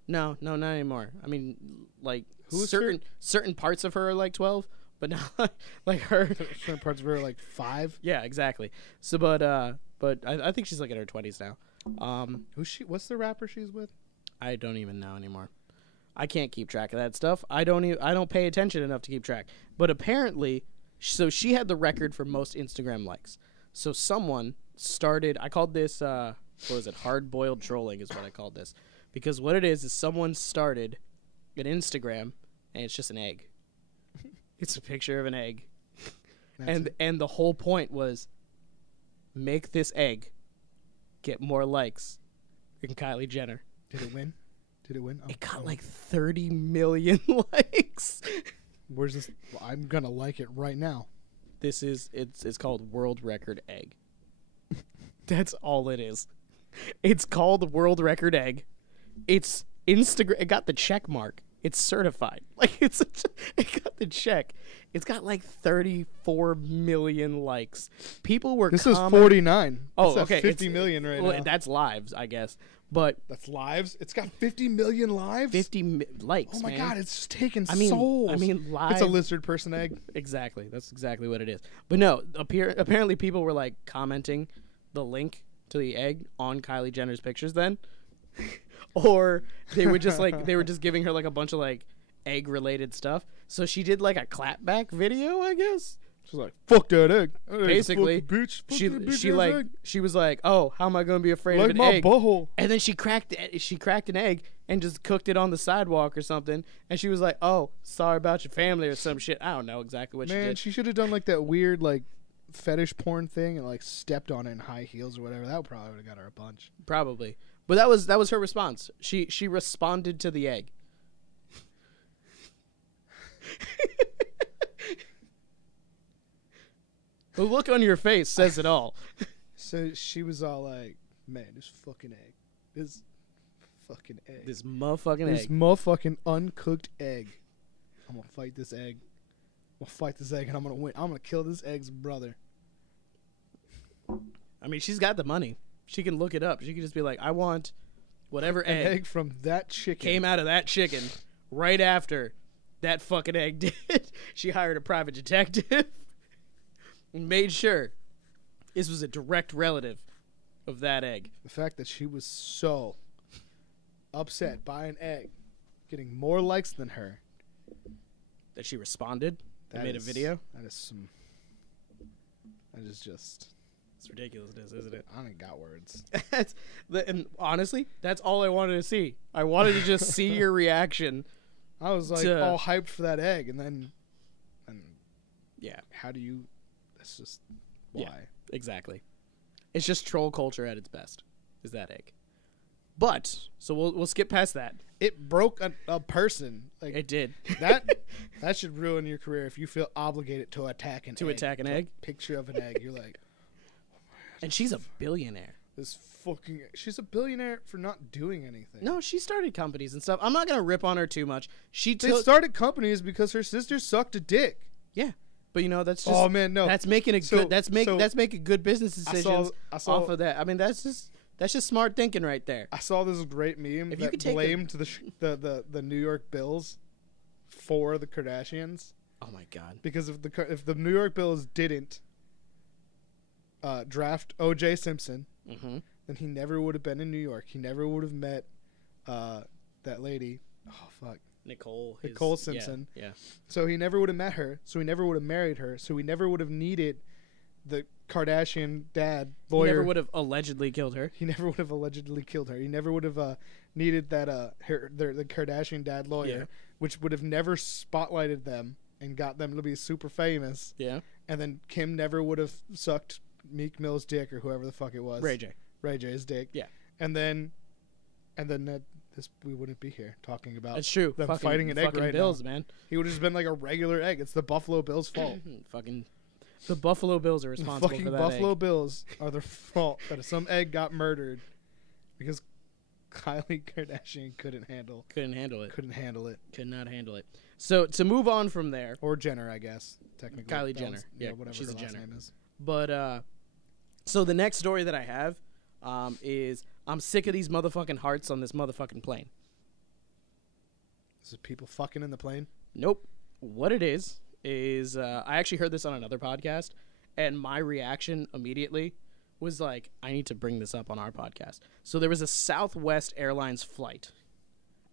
no, not anymore. I mean, like Who is certain parts of her are like 12, but not like her. Certain parts of her are like 5. Yeah, exactly. So, but I think she's like in her 20s now. Who's she? What's the rapper she's with? I don't even know anymore. I can't keep track of that stuff. I don't pay attention enough to keep track. But apparently, so she had the record for most Instagram likes. So someone started. I called this what was it? Hard-boiled trolling is what I called this, because what it is someone started an Instagram and it's just an egg. It's a picture of an egg, and the whole point was make this egg get more likes than Kylie Jenner. Did it win? Oh, It got like 30 million likes. Where's this? Well, I'm gonna like it right now. It's called World Record Egg. That's all it is. It's called World Record Egg. It's Instagram. It got the check mark. It's certified. Like it got the check. It's got like 34 million likes. People were. This is 49. Oh, it's okay. 50 million right now. That's lives, I guess. But that's lives. It's got 50 million lives. 50 likes. Oh my man. god! It's just taking souls. Live. It's a lizard person egg. Exactly. That's exactly what it is. But no, apparently people were like commenting the link to the egg on Kylie Jenner's pictures then. Or they were just giving her like a bunch of like egg related stuff. So she did like a clapback video, I guess. She's like, "Fuck that egg." Basically, bitch. She was like, "Oh, how am I going to be afraid like of an my egg?" butthole. And then she cracked an egg and just cooked it on the sidewalk or something. And she was like, "Oh, sorry about your family" or some shit. I don't know exactly what she did. Man, she should have done like that weird like fetish porn thing and like stepped on it in high heels or whatever. That probably would have got her a bunch. Probably. But that was her response. She responded to the egg. The look on your face says it all. So she was all like, "Man, this fucking egg. This fucking egg. This motherfucking This egg. motherfucking uncooked egg. I'm gonna fight this egg. I'm gonna fight this egg and I'm gonna win. I'm gonna kill this egg's brother." I mean, she's got the money. She can look it up. She can just be like, "I want whatever An egg from that chicken came out of that chicken right after that fucking egg did." She hired a private detective and made sure this was a direct relative of that egg. The fact that she was so upset by an egg getting more likes than her. That she responded and made a video. That is just... It's ridiculous, isn't it? I ain't got words. And honestly, that's all I wanted to see. I wanted to just see your reaction. I was like all hyped for that egg, and yeah, how do you? That's just why. Yeah, exactly. It's just troll culture at its best. Is that egg? But so we'll skip past that. It broke a person. Like it did. That should ruin your career if you feel obligated to attack an egg. Attack an egg. Picture of an egg. You're like. And she's a billionaire. She's a billionaire for not doing anything. No, she started companies and stuff. I'm not gonna rip on her too much. They started companies because her sister sucked a dick. Yeah, but that's just. Oh man, no. That's making good. That's making good business decisions off of that. I mean, that's just smart thinking right there. I saw this great meme that blamed the New York Bills for the Kardashians. Oh my god! Because if the New York Bills didn't draft O.J. Simpson, then he never would have been in New York. He never would have met that lady. Oh, fuck. Nicole Simpson. Yeah. So he never would have met her. So he never would have married her. So he never would have needed the Kardashian dad lawyer. He never would have allegedly killed her. He never would have allegedly killed her. He never would have needed that the Kardashian dad lawyer, which would have never spotlighted them and got them to be super famous. Yeah. And then Kim never would have sucked Meek Mill's dick or whoever the fuck it was. Ray J's dick. Yeah. And then we wouldn't be here talking about That's true. them fighting an egg right Bills, now. Man. He would have just been like a regular egg. It's the Buffalo Bills' fault. The Buffalo Bills are responsible for that Buffalo egg. Bills are their fault that some egg got murdered because Kylie Kardashian couldn't handle it. Could not handle it. So to move on from there, or Jenner, I guess technically. Kylie Jenner. Whatever she's a Jenner. Name is. But so the next story that I have is I'm sick of these motherfucking hearts on this motherfucking plane. Is it people fucking in the plane? Nope. What it is is I actually heard this on another podcast, and my reaction immediately was like, I need to bring this up on our podcast. So there was a Southwest Airlines flight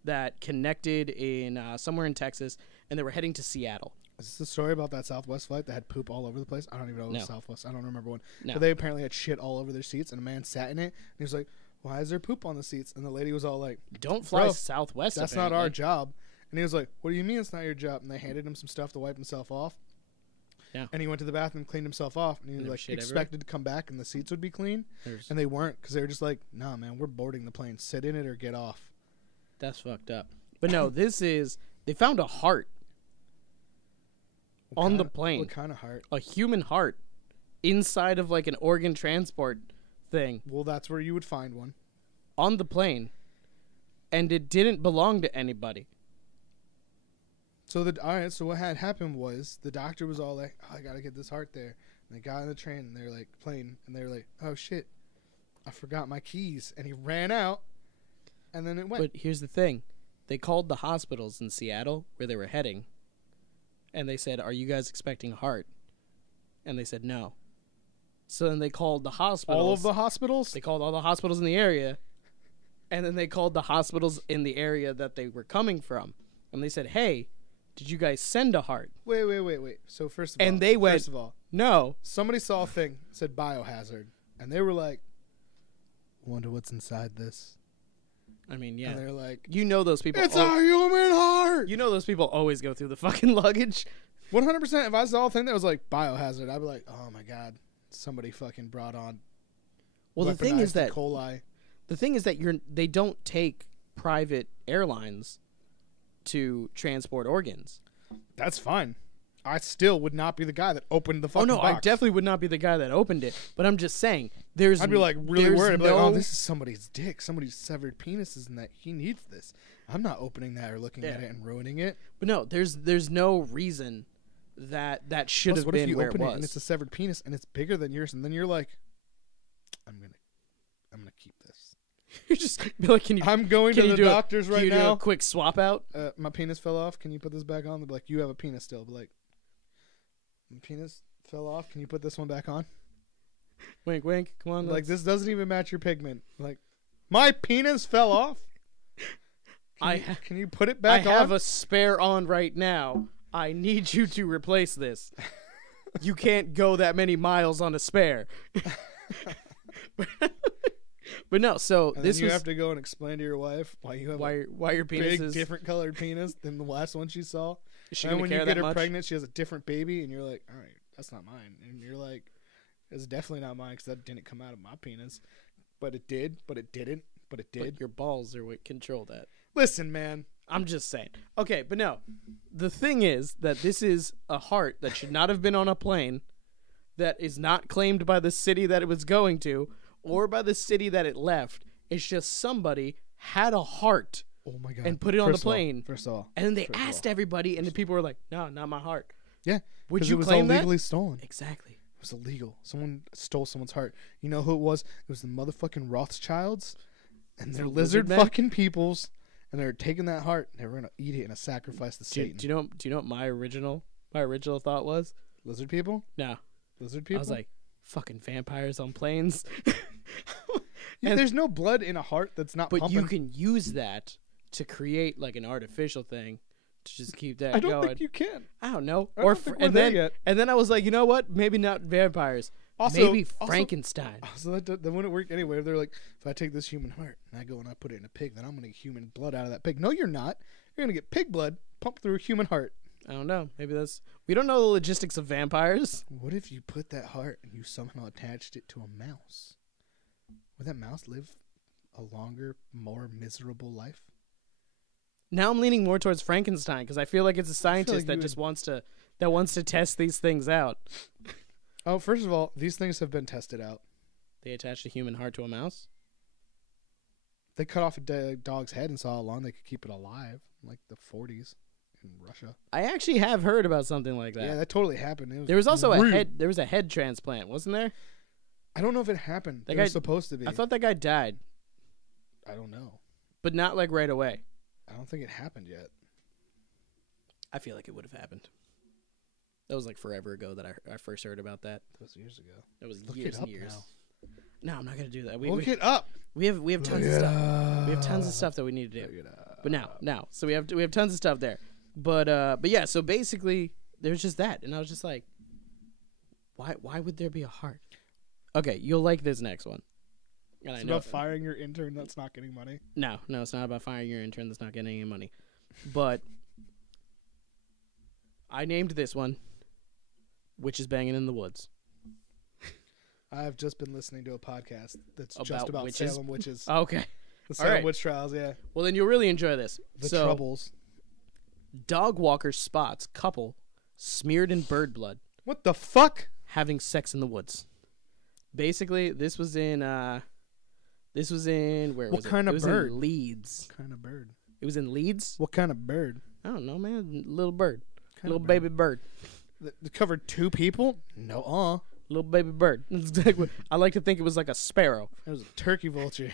that connected in somewhere in Texas, and they were heading to Seattle. Is this the story about that Southwest flight that had poop all over the place? I don't even know if it was No. Southwest. I don't remember one. No. But they apparently had shit all over their seats, and a man sat in it, and he was like, why is there poop on the seats? And the lady was all like, Don't fly Bro, Southwest. that's apparently. not our job. And he was like, what do you mean it's not your job? And they handed him some stuff to wipe himself off. Yeah. And he went to the bathroom and cleaned himself off. And he was there like, was shit expected to come back and the seats would be clean. And they weren't, because they were just like, nah, man, we're boarding the plane. Sit in it or get off. That's fucked up. But no, they found a heart on the plane. What kind of heart? A human heart inside of like an organ transport thing Well, that's where you would find one. on the plane, and it didn't belong to anybody. So what had happened was the doctor was all like, oh, I gotta get this heart there. And they got on the train and they're like plane and they're like, oh shit, I forgot my keys. And he ran out and then it went. But here's the thing. They called the hospitals in Seattle where they were heading, and they said, are you guys expecting a heart? And they said no. So then they called the hospitals. All of the hospitals? They called all the hospitals in the area, and then they called the hospitals in the area that they were coming from. And they said, hey, did you guys send a heart? Wait. So first of all, And they went, first of all, no. somebody saw a thing that said biohazard, and they were like, wonder what's inside this. I mean, yeah. And they're like, You know those people. it's a human heart. You know those people always go through the fucking luggage. 100%. If I saw a thing that was like biohazard, I'd be like, oh my god, somebody fucking brought on. Well, the thing is weaponized that E. coli. they don't take private airlines to transport organs. That's fine. I still would not be the guy that opened the fucking box. I definitely would not be the guy that opened it. But I'm just saying, I'd be like really there's worried. I'd be like, oh, no- this is somebody's dick. Somebody's severed penises, and that he needs this. I'm not opening that or looking at it and ruining it. But no, there's no reason that should Plus, have what if been you where open it it was. and it's a severed penis and it's bigger than yours, and then you're like, I'm gonna keep this. You just be like, can you? I'm going can to you the do doctors can right you do now. a quick swap out? My penis fell off. Can you put this back on? They'll be like, you have a penis still. Be like, my penis fell off. Can you put this one back on? Wink, wink. Come on. Like, this doesn't even match your pigment. Like, my penis fell off. Can you put it back on? I have a spare on right now. I need you to replace this. You can't go that many miles on a spare. But no, so and this then you was have to go and explain to your wife why you have why your a penis big, is different colored penis than the last one she saw. Is she and gonna when care you that get her much? pregnant, she has a different baby, and you're like, all right, that's not mine. And you're like, it's definitely not mine because that didn't come out of my penis. But it did, but it didn't, but it did. But your balls are what control that. Listen, man. I'm just saying. Okay, but no. The thing is that this is a heart that should not have been on a plane, that is not claimed by the city that it was going to, or by the city that it left. It's just somebody had a heart Oh my god. and put it on the plane. First of all. And then they asked everybody, and the people were like, no, not my heart. Yeah. Would 'cause you it was claim that? illegally stolen. Exactly. It was illegal. Someone stole someone's heart. You know who it was? It was the motherfucking Rothschilds and their The lizard lizard men? fucking peoples. And they were taking that heart and they were gonna eat it in a sacrifice to Do Satan. you know what my original thought was? Lizard people? No. Lizard people? I was like, fucking vampires on planes. Yeah, there's no blood in a heart that's not But pumping. you can use that to create like an artificial thing to just keep that I don't going. think you can. I don't know. I don't think we're there yet. And then I was like, you know what? Maybe not vampires. Also- Maybe also- Frankenstein. So that wouldn't work anyway. They're like, if I take this human heart and I go and I put it in a pig, then I'm going to get human blood out of that pig. No, you're not. You're going to get pig blood pumped through a human heart. I don't know. Maybe we don't know the logistics of vampires. What if you put that heart and you somehow attached it to a mouse? Would that mouse live a longer, more miserable life? Now I'm leaning more towards Frankenstein because I feel like it's a scientist like that just wants to test these things out. Oh, first of all, these things have been tested out. They attached a human heart to a mouse. They cut off a dog's head and saw how long they could keep it alive, like the 40s in Russia. I actually have heard about something like that. Yeah, that totally happened. There was also real. There was a head transplant, wasn't there? I don't know if it happened. That It guy- was supposed to be. I thought that guy died, I don't know. but not like right away. I don't think it happened yet. I feel like it would have happened. That was like forever ago that I first heard about that. That was years ago. That was Look years it and up years. now. No, I'm not gonna do that. Look it up. We have tons of stuff. We have tons of stuff that we need to do. But now, so we have tons of stuff there. But yeah. So basically, there's just that, and I was just like, why would there be a heart? Okay, you'll like this next one. And It's about firing your intern that's not getting money. No, it's not about firing your intern that's not getting any money. But I named this one "Witches Banging in the Woods." I've just been listening to a podcast that's About just about witches? Salem witches. Okay. The Salem right. witch trials, yeah. Well, then you'll really enjoy this. The So, troubles. dog walker spots couple smeared in bird blood What the fuck? having sex in the woods. Basically, this was in where What was it? kind of It was bird? in Leeds. What kind of bird? It was in Leeds. What kind of bird? I don't know, man. Little bird. Kind Little of bird? baby bird. They covered 2 people? No, Little baby bird. I like to think it was like a sparrow. It was a turkey vulture.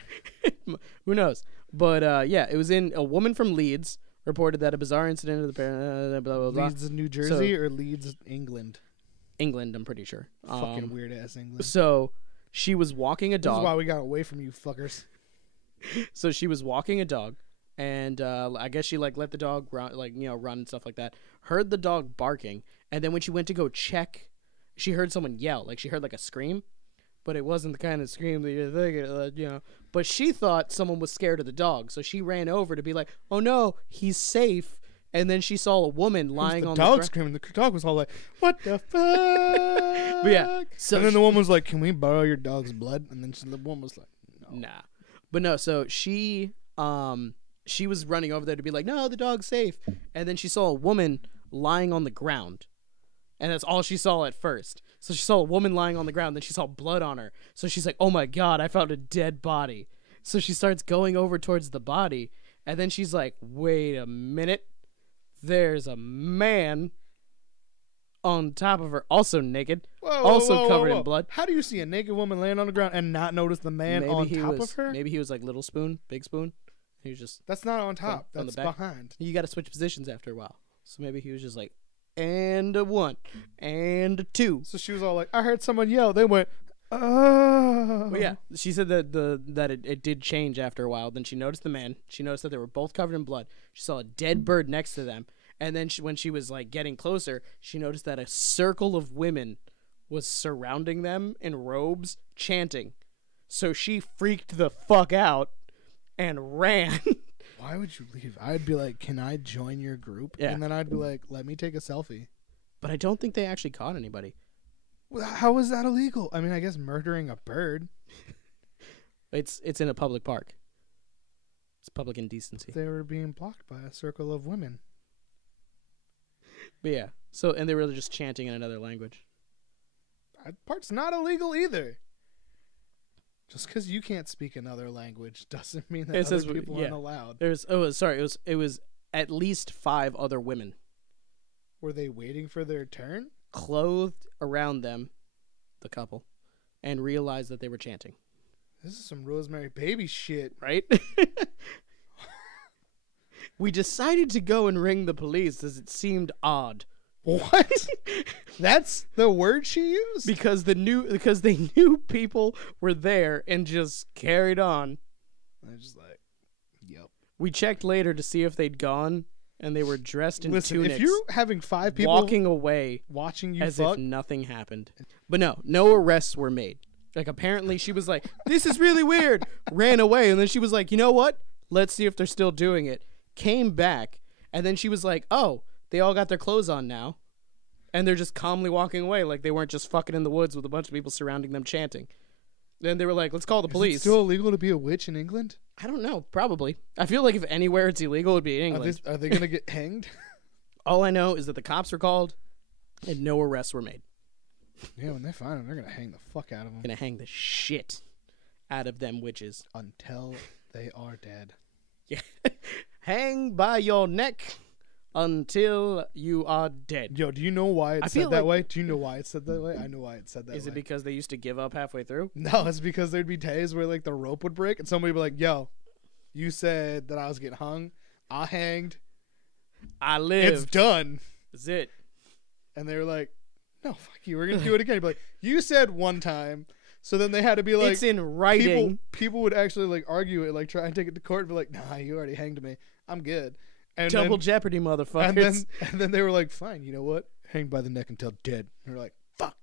Who knows? But yeah, it was in a woman from Leeds reported that a bizarre incident of the blah blah blah. Leeds, New Jersey, or Leeds, England? England, I'm pretty sure. Fucking weird ass England. So she was walking a This is why dog. we got away from you fuckers. So she was walking a dog, and I guess she like let the dog run, run and stuff like that. Heard the dog barking, and then when she went to go check, she heard someone yell. Like she heard like a scream, but it wasn't the kind of scream that you're thinking, But she thought someone was scared of the dog, so she ran over to be like, "Oh no, he's safe." And then she saw a woman lying on the dog ground. screaming. The dog was all like, "What the fuck?" But yeah, so and then the woman was like, "Can we borrow your dog's blood?" And then the woman was like, "No." nah, but no. So she was running over there to be like, "No, the dog's safe." And then she saw a woman lying on the ground, and that's all she saw at first. So she saw a woman lying on the ground, then she saw blood on her. So she's like, "Oh my god, I found a dead body." So she starts going over towards the body, and then she's like, "Wait a minute, there's a man on top of her, also naked, also covered in blood." How do you see a naked woman laying on the ground and not notice the man on top of her? Maybe he was like little spoon, big spoon. He was just That's not on top. on the That's back. behind. You got to switch positions after a while. So maybe he was just like, and a 1, and a 2. So she was all like, "I heard someone yell." They went, "Oh." But yeah, she said that it did change after a while. Then she noticed the man. She noticed that they were both covered in blood. She saw a dead bird next to them. And then when she was like getting closer, she noticed that a circle of women was surrounding them in robes, chanting. So she freaked the fuck out and ran. Why would you leave? I'd be like, "Can I join your group?" Yeah. And then I'd be like, "Let me take a selfie." But I don't think they actually caught anybody. Well, how is that illegal? I mean, I guess murdering a bird. It's in a public park. It's public indecency. They were being blocked by a circle of women. But yeah, and they were just chanting in another language. That part's not illegal either. Just because you can't speak another language doesn't mean that other people aren't allowed. It was at least 5 other women Were they waiting for their turn? clothed around them, the couple, and realized that they were chanting. This is some Rosemary Baby shit. Right? We decided to go and ring the police as it seemed odd. What? That's the word she used? Because they knew people were there and just carried on. They're just like, yep. We checked later to see if they'd gone, and they were dressed in Listen, tunics. if you're having 5 people walking away watching you as fuck, if nothing happened. But no arrests were made. Like apparently she was like, "This is really weird," ran away, and then she was like, "You know what? Let's see if they're still doing it." Came back, and then she was like, "Oh, they all got their clothes on now." And they're just calmly walking away like they weren't just fucking in the woods with a bunch of people surrounding them chanting. Then they were like, "Let's call the police." Is it still illegal to be a witch in England? I don't know. Probably. I feel like if anywhere it's illegal, it would be in England. Are they going to get hanged? All I know is that the cops were called and no arrests were made. Yeah, when they find them, they're going to hang the fuck out of them. Gonna hang the shit out of them witches. Until they are dead. Yeah. Hang by your neck until you are dead. Yo, do you know why I it feel said that like- way? Do you know why it said that way? I know why it said that way. Is it because they used to give up halfway through? No, it's because there'd be days where like the rope would break and somebody would be like, "Yo, you said that I was getting hung. I hanged. I lived. It's done." That's it. And they were like, no, fuck you. We're going to do it again. He'd be like, you said one time. So then they had to be like, it's in writing. People would actually like argue it, like try and take it to court and be like, nah, you already hanged me. I'm good. And Double jeopardy, motherfuckers. And then they were like, fine, you know what? Hanged by the neck until dead. And we're like, fuck.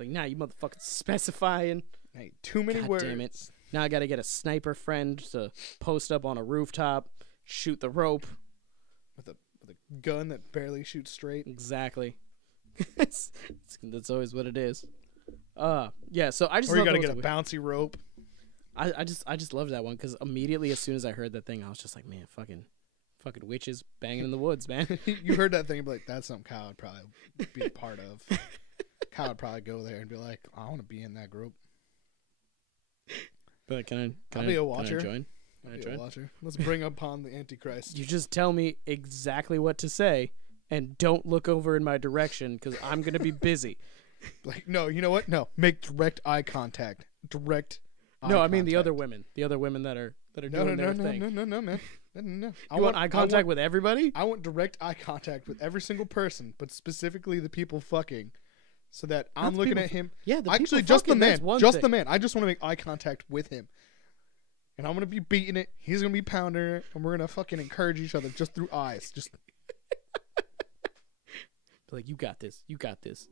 Like, nah, you motherfuckers specifying. Hey, too many God words. damn it. Now I got to get a sniper friend to post up on a rooftop, shoot the rope. With a gun that barely shoots straight. Exactly. That's always what it is. Yeah, so I just Or you love gotta those- get a bouncy rope. I just love that one because immediately as soon as I heard that thing, I was just like, man, fucking witches banging in the woods, man. You heard that thing and be like, that's something Kyle would probably be a part of. Kyle would probably go there and be like, I want to be in that group. But can I'll be a watcher. Can I I'll be join? a watcher. Let's bring upon the Antichrist. You just tell me exactly what to say, and don't look over in my direction because I'm gonna be busy. Like, no, you know what? No, make direct eye contact. Direct. No, I mean the other women that are doing their thing. No, man. No. You want eye contact with everybody? I want direct eye contact with every single person, but specifically the people fucking, so that I'm the looking people at him. Yeah, the actually, people just the fucking, man. that's one Just thing. the man. I just want to make eye contact with him, and I'm gonna be beating it. He's gonna be pounding it, and we're gonna fucking encourage each other just through eyes. Just Like, you got this. You got this.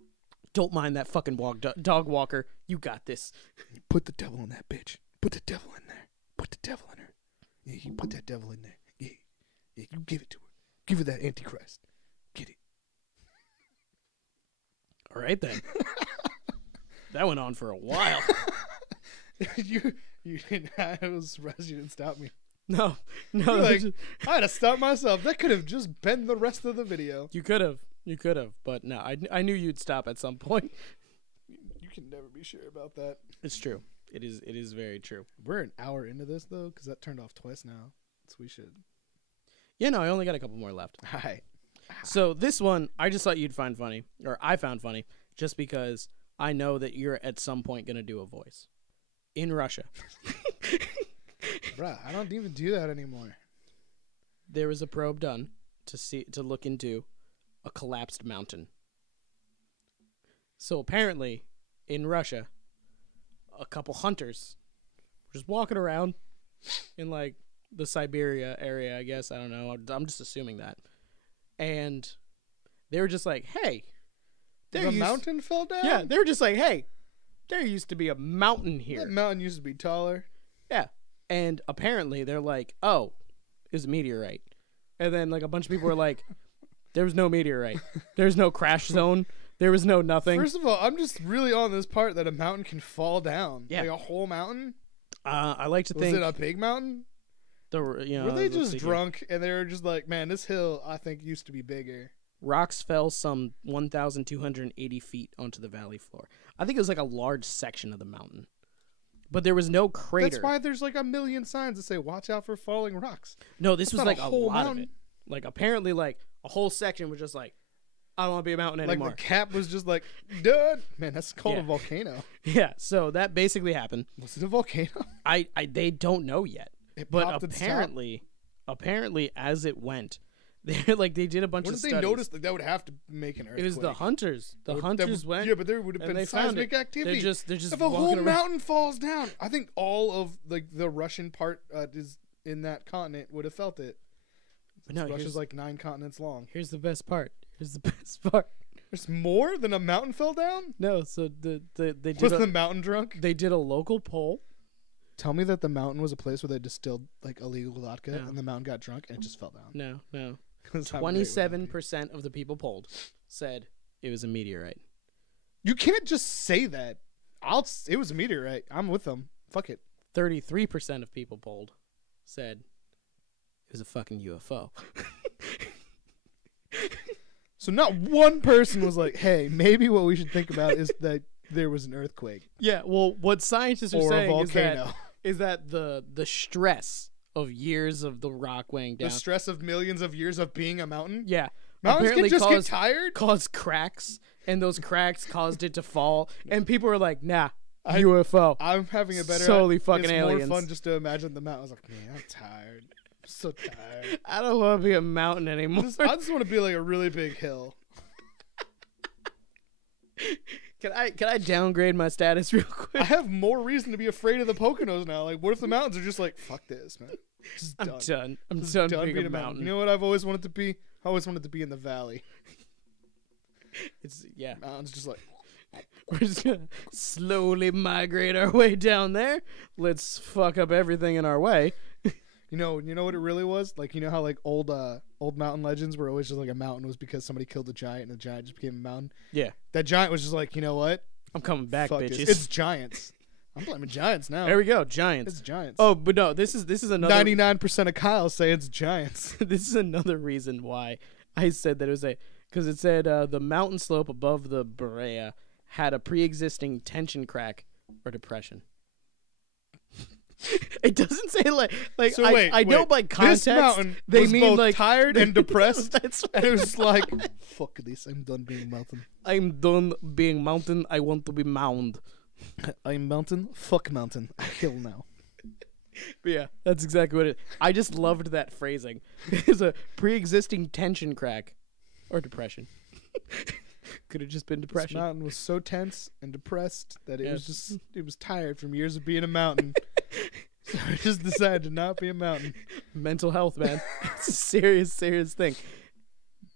Don't mind that fucking dog walker. You got this. put the devil in that bitch. Put the devil in there. Put the devil in her. Yeah, you put that devil in there. Yeah, you give it to her. Give her that Antichrist. Get it. All right, then. That went on for a while. you didn't. I was surprised you didn't stop me. No. You're like, I had to stop myself. That could have just been the rest of the video. You could have. But no, I knew you'd stop at some point. You can never be sure about that. It's true. It is very true. We're an hour into this, though, because that turned off twice now. So we should. Yeah, no, I only got a couple more left. All right. So this one, I just thought you'd find funny, or I found funny, just because I know that you're at some point going to do a voice. In Russia. Bruh, I don't even do that anymore. There was a probe done to look into a collapsed mountain. So apparently, in Russia, a couple hunters were just walking around in like the Siberia area, I guess. I don't know. I'm just assuming that. And they were just like, hey. The mountain fell down? Yeah, they were just like, hey, there used to be a mountain here. That mountain used to be taller. Yeah. And apparently they're like, oh, it was a meteorite. And then like a bunch of people were like, there was no meteorite. There's no crash zone. There was no nothing. First of all, I'm just really on this part that a mountain can fall down. Yeah. Like a whole mountain? I like to Was think it a big mountain? were they just drunk and they were just like, man, this hill I think used to be bigger. Rocks fell some 1,280 feet onto the valley floor. I think it was like a large section of the mountain. But there was no crater. That's why there's like a million signs that say watch out for falling rocks. No, this That's was not like a a whole lot mountain. of it. Like apparently like a whole section was just like, I don't want to be a mountain anymore. Like the cap was just like, dude. Man, that's called Yeah. a volcano. Yeah, so that basically happened. Was it a volcano? They don't know yet. It But popped its top? apparently as it went, they did a bunch What of if they studies. noticed that would have to make an earthquake? It was the hunters. The That would- hunters that would- went. Yeah, but there would have and been they found seismic it. activity. They're just if a whole walking around. mountain falls down, I think all of like the Russian part is in that continent would have felt it. But no, Russia's here's, like 9 continents long. here's the best part. Here's the best part. There's more than a mountain fell down? No, so they did Was the mountain drunk? they did a local poll. Tell me that the mountain was a place where they distilled like illegal vodka No. and the mountain got drunk and it just fell down. No. 'Cause how great would that be? 27% of the people polled said it was a meteorite. You can't just say that. It was a meteorite. I'm with them. Fuck it. 33% of people polled said it was a fucking UFO. So not one person was like, hey, maybe what we should think about is that there was an earthquake Yeah, well, what scientists are or a saying volcano. is that the stress of years of the rock weighing down. The stress of millions of years of being a mountain. Yeah. Mountains apparently can just caused, get tired. caused cracks, and those cracks caused it to fall. And people were like, nah, I- UFO. I'm having a better. Solely fucking it's aliens. more fun just to imagine the mountain. I was like, man, I'm tired. I'm so tired. I don't want to be a mountain anymore. I just want to be like a really big hill. Can I downgrade my status real quick? I have more reason to be afraid of the Poconos now. Like, what if the mountains are just like, fuck this, man? I'm done. I'm Just done done being a mountain. You know what I've always wanted to be? I always wanted to be in the valley. Yeah. Mountains just like. We're just gonna slowly migrate our way down there. Let's fuck up everything in our way. You know what it really was? Like, you know how like old mountain legends were always just like a mountain was because somebody killed a giant and the giant just became a mountain. Yeah. That giant was just like, you know what? I'm coming back, Fuck bitches. this. It's giants. I'm blaming giants now. There we go, giants. It's giants. Oh, but no, this is another 99% of Kyle say it's giants. This is another reason why I said that it was because it said the mountain slope above the Berea had a pre-existing tension crack or depression. It doesn't say like So I know by context this mountain they was mean both like tired and depressed. That's And it was like, fuck this, I'm done being mountain. I'm done being mountain. I want to be mound. I'm mountain, fuck mountain. I kill now. But yeah, that's exactly what it. I just loved that phrasing. It's a pre-existing tension crack or depression. Could have just been This depression. mountain was so tense and depressed that it was tired from years of being a mountain. So I just decided to not be a mountain. Mental health, man. It's a serious thing.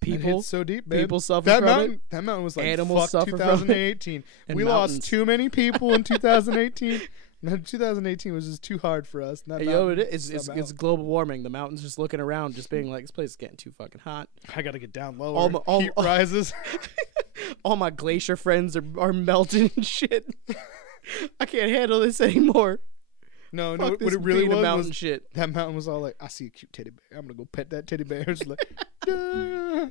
That hit People so deep, man. people suffer from it. That mountain was like, Animals fuck suffer from it. 2018. And We mountains. lost too many people in 2018. And 2018 was just too hard for us. That Hey, yo, mountain it's somehow- it's global warming. The mountains just looking around, just being like, this place is getting too fucking hot. I gotta get down lower. Heat all- rises. All my glacier friends are melting and shit. I can't handle this anymore. No, Fuck what this it really being a was mountain shit. that mountain was all like, I see a cute teddy bear. I'm gonna go pet that teddy bear. It's like, duh.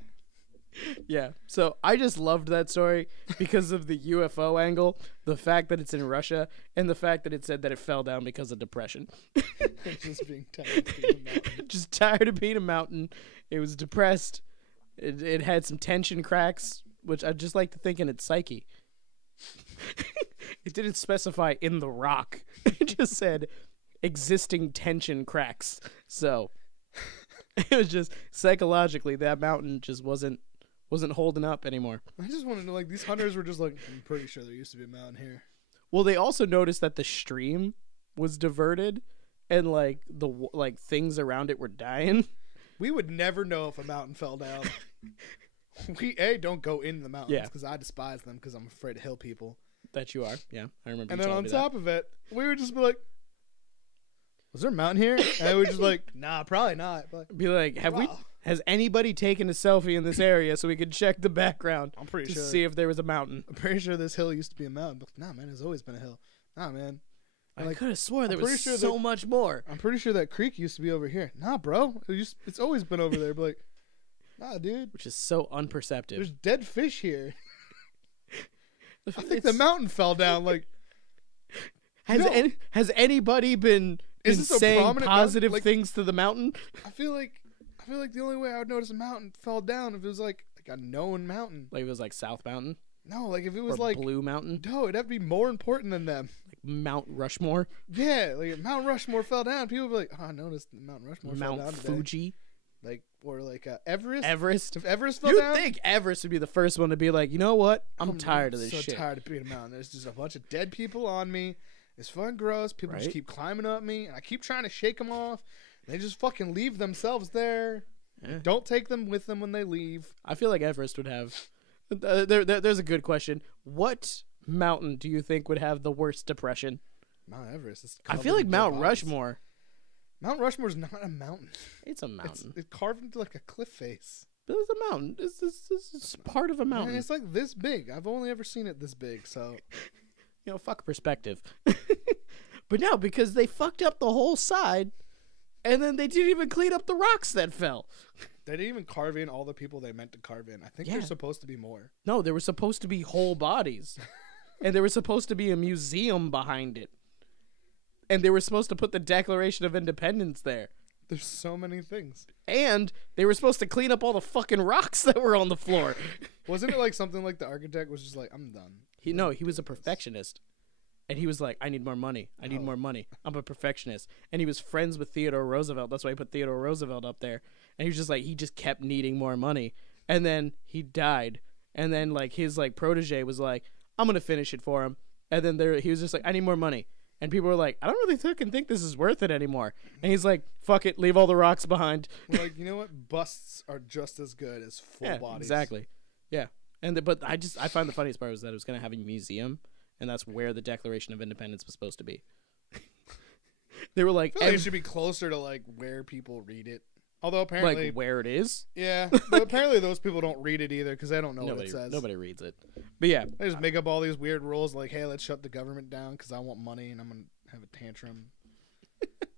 Yeah. So I just loved that story because of the UFO angle, the fact that it's in Russia, and the fact that it said that it fell down because of depression. Just being tired of being a mountain. Just tired of being a mountain. It was depressed. It had some tension cracks, which I just like to think in its psyche. It didn't specify in the rock. It just said existing tension cracks. So it was just psychologically that mountain just wasn't holding up anymore. I just wanted to know, like, these hunters were just like, I'm pretty sure there used to be a mountain here. Well, they also noticed that the stream was diverted and like things around it were dying. We would never know if a mountain fell down. We don't go in the mountains because I despise them because I'm afraid of hill people. That you are, yeah. I remember. And you then telling on me top of it, we would just be like, "Was there a mountain here?" And we were just like, "Nah, probably not." But be like, has anybody taken a selfie in this area so we could check the background? I'm pretty to sure. see if there was a mountain. I'm pretty sure this hill used to be a mountain. But nah, man, it's always been a hill. Nah, man. I could have swore there I'm was pretty sure so that- much more. I'm pretty sure that creek used to be over here. Nah, bro. It's always been over there. But like, nah, dude. Which is so unperceptive. There's dead fish here. I think the mountain fell down. Like, has anybody been Is this a saying prominent positive mountain? Like- things to the mountain? I feel like the only way I would notice a mountain fell down if it was like a known mountain. Like it was like South Mountain No, like if it or was like Blue Mountain, no, it'd have to be more important than them. like Mount Rushmore, Yeah, like if Mount Rushmore fell down, people would be like, "Oh, I noticed Mount Rushmore fell Mount down today." Fuji, Like or like Everest. Everest. If Everest fell You'd down, think Everest would be the first one to be like, you know what? I'm tired of this so shit. tired of being a mountain. There's just a bunch of dead people on me. It's fun, gross. People just Right? keep climbing up me, and I keep trying to shake them off. They just fucking leave themselves there. Yeah. Don't take them with them when they leave. I feel like Everest would have. There's a good question. What mountain do you think would have the worst depression? Mount Everest. Is I covered feel like in dead Mount bodies. Rushmore. Mount Rushmore's not a mountain. It's a mountain. It's carved into like a cliff face. It's a mountain. It's part of a mountain. And it's like this big. I've only ever seen it this big. So You know, fuck perspective. But no, because they fucked up the whole side, and then they didn't even clean up the rocks that fell. they didn't even carve in all the people they meant to carve in. I think Yeah. there's supposed to be more. No, there were supposed to be whole bodies, and there was supposed to be a museum behind it, and they were supposed to put the Declaration of Independence there, There's so many things. and they were supposed to clean up all the fucking rocks that were on the floor. Wasn't it like something like the architect was just like, I'm done. He was a perfectionist. And he was like, I need more money. I need more money. I'm a perfectionist. And he was friends with Theodore Roosevelt. That's why he put Theodore Roosevelt up there. And he was just like, he just kept needing more money. And then he died. And then like his like protege was like, I'm gonna finish it for him. And then he was just like, I need more money. And people were like, I don't really think this is worth it anymore. And he's like, fuck it, leave all the rocks behind. We're like, you know what? Busts are just as good as full bodies. Exactly. Yeah. But I find the funniest part was that it was gonna have a museum, and that's where the Declaration of Independence was supposed to be. They were like, it should be closer to like where people read it. Although apparently, like where it is. Yeah, but apparently those people don't read it either because they don't know what it says. Nobody reads it. But yeah, they just make up all these weird rules like, "Hey, let's shut the government down because I want money and I'm gonna have a tantrum."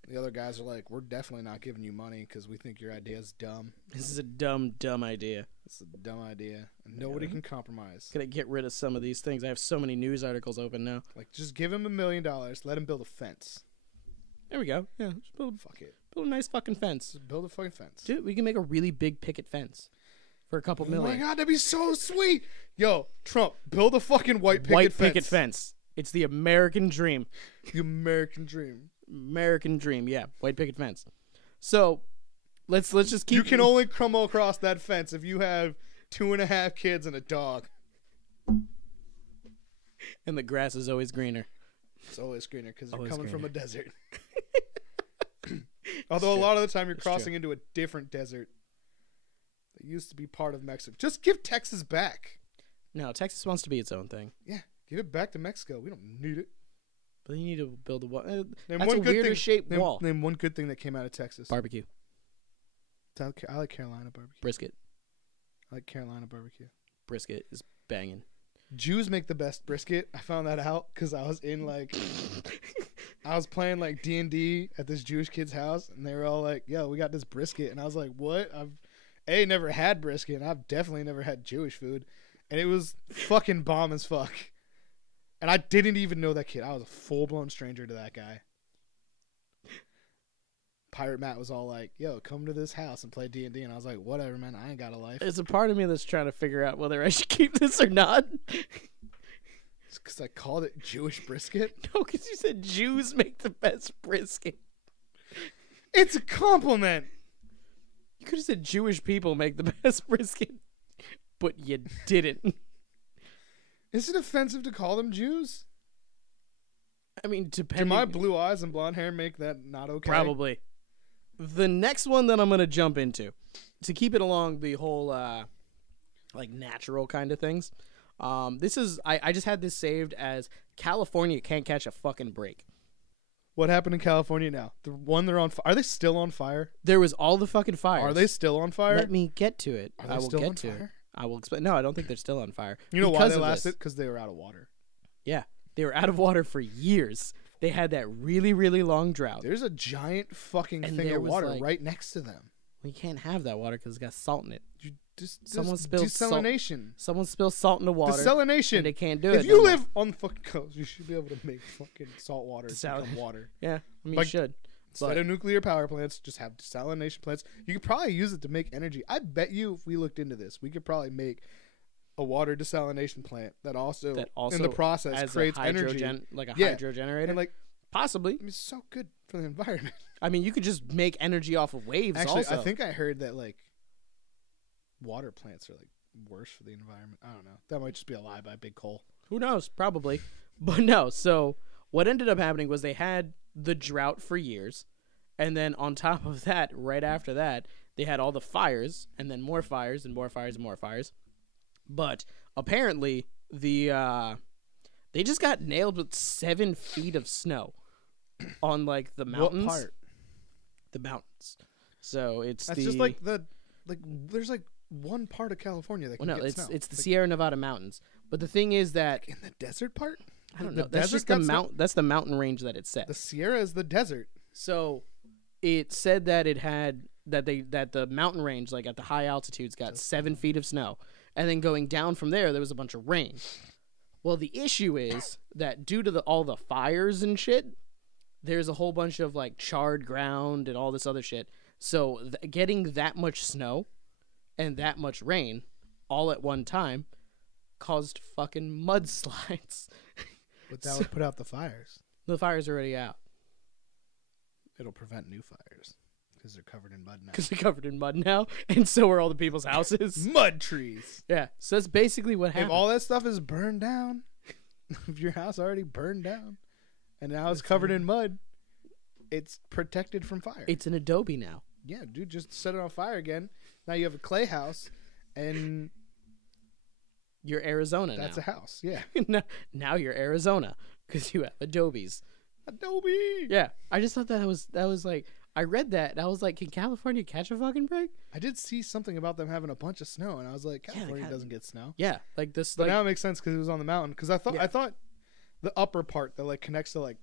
The other guys are like, "We're definitely not giving you money because we think your idea is dumb. This is a dumb idea. It's a dumb idea. And nobody can compromise. Gotta get rid of some of these things. I have so many news articles open now. Like, just give him $1 million. Let him build a fence. There we go. Yeah, just build a nice fucking fence. Just build a fucking fence. Dude, we can make a really big picket fence for a couple million. Oh my god, that'd be so sweet. Yo, Trump, build a fucking white picket fence. It's the American dream. The American dream. American dream, yeah. White picket fence. So, let's just keep... You can only come across that fence if you have 2.5 kids and a dog. And the grass is always greener. It's always greener because you're Always coming from greener. a desert. Although a lot of the time you're crossing into a different desert that used to be part of Mexico. Just give Texas back. No, Texas wants to be its own thing. Yeah, give it back to Mexico. We don't need it. But you need to build a wall. Name That's one a good weirder thing, shaped wall. Name one good thing that came out of Texas. Barbecue. I like Carolina barbecue. Brisket. I like Carolina barbecue. Brisket is banging. Jews make the best brisket. I found that out because I was in like, I was playing like D&D at this Jewish kid's house, and they were all like, "Yo, we got this brisket," and I was like, "What?" I've never had brisket, and I've definitely never had Jewish food, and it was fucking bomb as fuck. And I didn't even know that kid. I was a full-blown stranger to that guy. Pirate Matt was all like, "Yo, come to this house and play D&D," and I was like, "Whatever, man. I ain't got a life." There's a part of me that's trying to figure out whether I should keep this or not. It's because I called it Jewish brisket. No, because you said Jews make the best brisket. It's a compliment. You could have said Jewish people make the best brisket, but you didn't. Is it offensive to call them Jews? I mean, Do depending... my blue eyes and blonde hair make that not okay? Probably. The next one that I'm going to jump into, to keep it along the whole, like, natural kind of things, this is... I just had this saved as California can't catch a fucking break. What happened in California now? The one they're on fire. Are they still on fire? There was all the fucking fires. Are they still on fire? Let me get to it. Are they I will still get on to fire? it. I will explain. No, I don't think they're still on fire. You know why Because they of lasted? this. Because they were out of water. Yeah. They were out of water for years. They had that really, really long drought. There's a giant fucking And thing there of was, water like- right next to them. Well, you can't have that water because it's got salt in it. You just Someone spilled desalination. Someone spills salt in the water. Desalination. And they can't do it. If you no more. live on the fucking coast, you should be able to make fucking salt water become water. Yeah, I mean, Like, you should. Instead of nuclear power plants, just have desalination plants. You could probably use it to make energy. I bet you if we looked into this, we could probably make a water desalination plant that also in the process as creates a energy. like a Yeah. hydro generator. And like, Possibly. it's so good for the environment. I mean, you could just make energy off of waves Actually, also. I think I heard that like water plants are like worse for the environment. I don't know. That might just be a lie by Big Coal. Who knows? Probably. But no, so what ended up happening was they had the drought for years. And then on top of that, right after that, they had all the fires, and then more fires, and more fires, and more fires. But apparently, they just got nailed with 7 feet of snow on like the mountains. What part? The mountains. So it's That's just like there's like one part of California that can get snow. it's the Like, Sierra Nevada mountains. But the thing is that in the desert part. I don't The know. That's desert just the got snow? That's the mountain range that it said. The Sierra is the desert. So it said that it had that the mountain range, like at the high altitudes, got 7 feet of snow, and then going down from there was a bunch of rain. Well, the issue is that due to all the fires and shit, there's a whole bunch of like charred ground and all this other shit. So getting that much snow and that much rain all at one time caused fucking mudslides. But that would put out the fires. The fire's already out. It'll prevent new fires. Because they're covered in mud now. Because they're covered in mud now, and so are all the people's houses. Mud trees. Yeah, so that's basically what happened. If all that stuff is burned down, if your house already burned down, and now it's covered in mud, it's protected from fire. It's an adobe now. Yeah, dude, just set it on fire again. Now you have a clay house, and you're Arizona that's now. a house. Yeah. Now you're Arizona because you have adobes. Adobe. Yeah, I just thought that was like, I read that and I was like, can California catch a fucking break? I did see something about them having a bunch of snow, and I was like, California doesn't get snow. Yeah, like this. But like, now it makes sense because it was on the mountain. Because I thought the upper part that like connects to like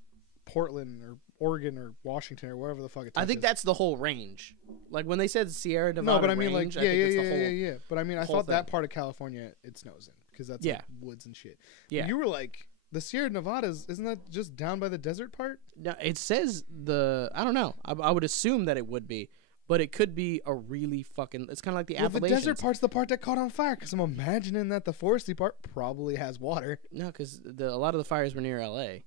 Portland or Oregon or Washington or wherever the fuck it's. I think that's the whole range. Like when they said Sierra Nevada. No, but I mean range, like yeah. But I mean I thought that thing. part of California it snows in because that's like woods and shit. Yeah, but you were like the Sierra Nevadas, isn't that just down by the desert part? No, it says I don't know. I would assume that it would be, but it could be a really fucking. It's kind of like the Appalachians. The desert part's the part that caught on fire because I'm imagining that the foresty part probably has water. No, because a lot of the fires were near L.A.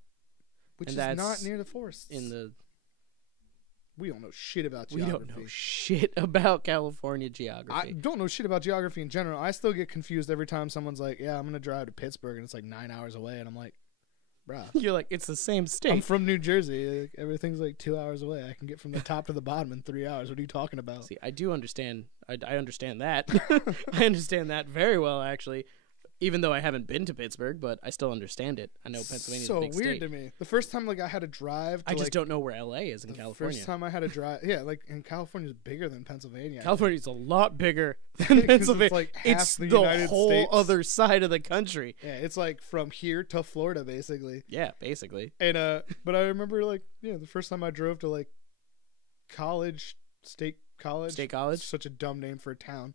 Which is not near the forests. We don't know shit about geography. We don't know shit about California geography. I don't know shit about geography in general. I still get confused every time someone's like, yeah, I'm going to drive to Pittsburgh, and it's like 9 hours away. And I'm like, bruh. You're like, it's the same state. I'm from New Jersey. Everything's like 2 hours away. I can get from the top to the bottom in 3 hours. What are you talking about? See, I do understand. I understand that. I understand that very well, actually. Even though I haven't been to Pittsburgh, but I still understand it. I know Pennsylvania's a big state. So weird to me. The first time like I had to drive to, I just don't know where LA is in California. First time I had to drive, like in California's bigger than Pennsylvania. California's a lot bigger than Pennsylvania. It's like half it's the the United whole States. other side of the country. Yeah, it's like from here to Florida basically. Yeah, basically. And but I remember like the first time I drove to like state college. State college? Such a dumb name for a town.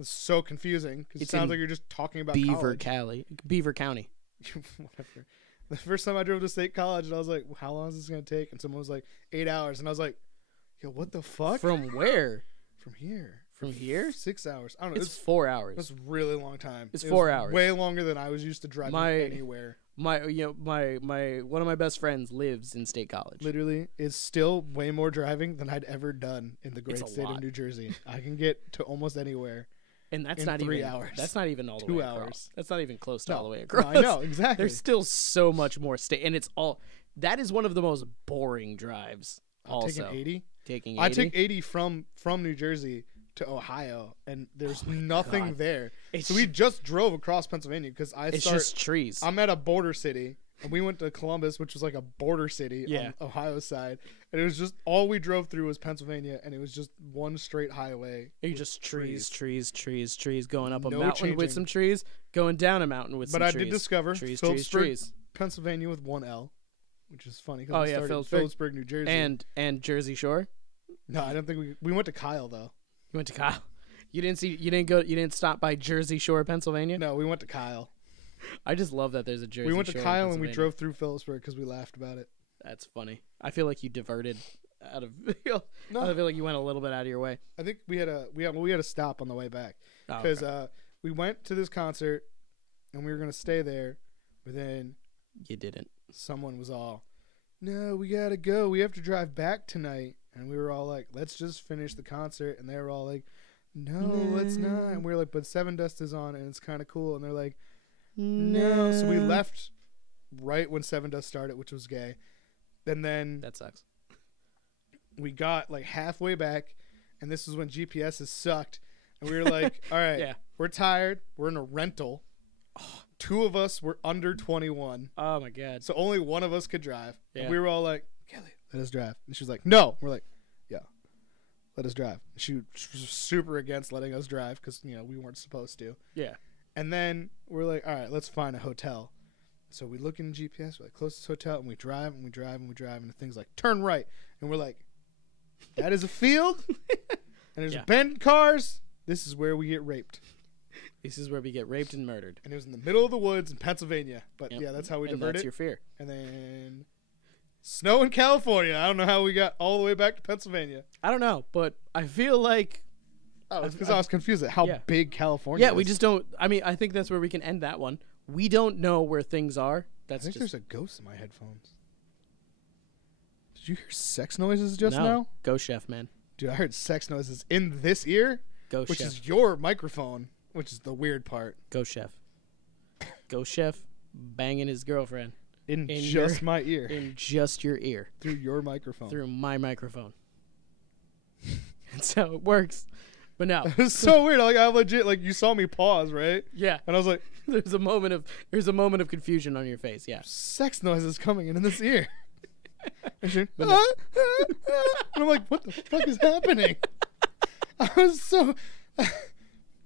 It's so confusing because it sounds like you're just talking about Beaver County. Whatever. The first time I drove to state college, and I was like, well, how long is this going to take? And someone was like, 8 hours. And I was like, yo, what the fuck? From where? From here. From here? 6 hours. I don't know. It's 4 hours. It's a really long time. It's 4 hours. Way longer than I was used to driving anywhere. My one of my best friends lives in State College. Literally, it's still way more driving than I'd ever done in the great state of New Jersey. I can get to almost anywhere. And that's in not 3 even hours. That's not even all the 2 way hours. across. That's not even close to all the way across. No, I know, exactly. There's still so much more state, and it's all. That is one of the most boring drives. Also, taking 80. I took 80 from New Jersey to Ohio, and there's nothing there. So we just drove across Pennsylvania because it's just trees. I'm at a border city. And we went to Columbus, which was like a border city on Ohio's side. And it was just all we drove through was Pennsylvania, and it was just one straight highway. You just trees, going up a mountain with some trees, going down a mountain with some trees. But I did discover Phillipsburg, Pennsylvania with one L, which is funny because we started in Phillipsburg, New Jersey. And Jersey Shore? No, I don't think we went to Kyle though. You went to Kyle. You didn't stop by Jersey Shore, Pennsylvania? No, we went to Kyle. I just love that there's a Jersey Shore. We went to Kyle and we drove through Phillipsburg because we laughed about it. That's funny. I feel like you diverted out of. No. I feel like you went a little bit out of your way. I think we had a stop on the way back because we went to this concert and we were gonna stay there, but then you didn't. Someone was all, "No, we gotta go. We have to drive back tonight." And we were all like, "Let's just finish the concert." And they were all like, "No, let's not." And we were like, "But Seven Dust is on and it's kind of cool." And they're like, "No." So we left right when Seven Dust started, which was gay. And then that sucks. We got like halfway back, and this is when GPSs sucked. And we were like, all right, we're tired. We're in a rental. Two of us were under 21. Oh, my God. So only one of us could drive. Yeah. And we were all like, Kelly, let us drive. And she was like, no. We're like, yeah, let us drive. She was super against letting us drive because, we weren't supposed to. Yeah. And then we're like, all right, let's find a hotel. So we look in GPS, we're like, closest hotel, and we drive, and the thing's like, turn right. And we're like, that is a field, and there's abandoned cars. This is where we get raped. This is where we get raped and murdered. And it was in the middle of the woods in Pennsylvania. But that's how we diverted. And that's your fear. And then snow in California. I don't know how we got all the way back to Pennsylvania. I don't know, but I feel like... Oh, it's because I was confused at how big California is. Yeah, we just don't... I mean, I think that's where we can end that one. We don't know where things are. I think there's a ghost in my headphones. Did you hear sex noises just now? Ghost chef, man. Dude, I heard sex noises in this ear, Ghost which chef. is your microphone, which is the weird part. Ghost chef. Ghost chef banging his girlfriend. In just my ear. In just your ear. Through your microphone. Through my microphone. That's how it works. But no. It's so weird. Like I legit, like you saw me pause, right? Yeah. And I was like, there's a moment of confusion on your face. Yeah. sex noises coming in this ear. And I'm like, what the fuck is happening? I was so...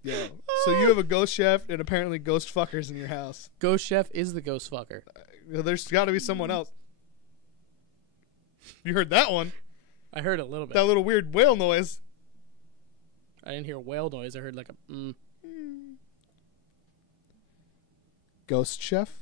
Yo, so you have a ghost chef and apparently ghost fuckers in your house. Ghost chef is the ghost fucker. There's got to be someone else. You heard that one? I heard a little bit. That little weird whale noise. I didn't hear whale noise. I heard like a Ghost chef?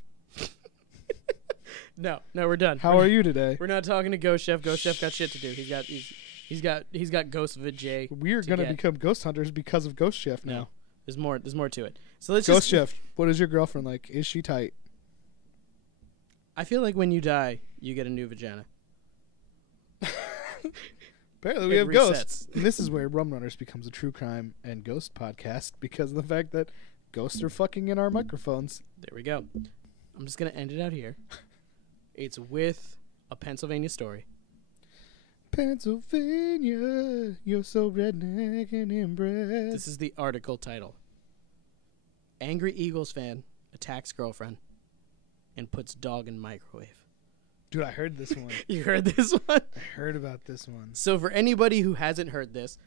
No, we're done. How are you today? We're not talking to Ghost Chef. Ghost Chef got shit to do. He's got Ghost Vijay. We're gonna become ghost hunters because of Ghost Chef now. No, there's more to it. So let's Ghost Chef, what is your girlfriend like? Is she tight? I feel like when you die, you get a new vagina. Apparently, we It have resets. ghosts. And this is where Rum Runners becomes a true crime and ghost podcast because of the fact that ghosts are fucking in our microphones. There we go. I'm just gonna end it out here. It's with a Pennsylvania story. Pennsylvania, you're so redneck and inbred. This is the article title. Angry Eagles fan attacks girlfriend and puts dog in microwave. Dude, I heard this one. You heard this one? I heard about this one. So for anybody who hasn't heard this,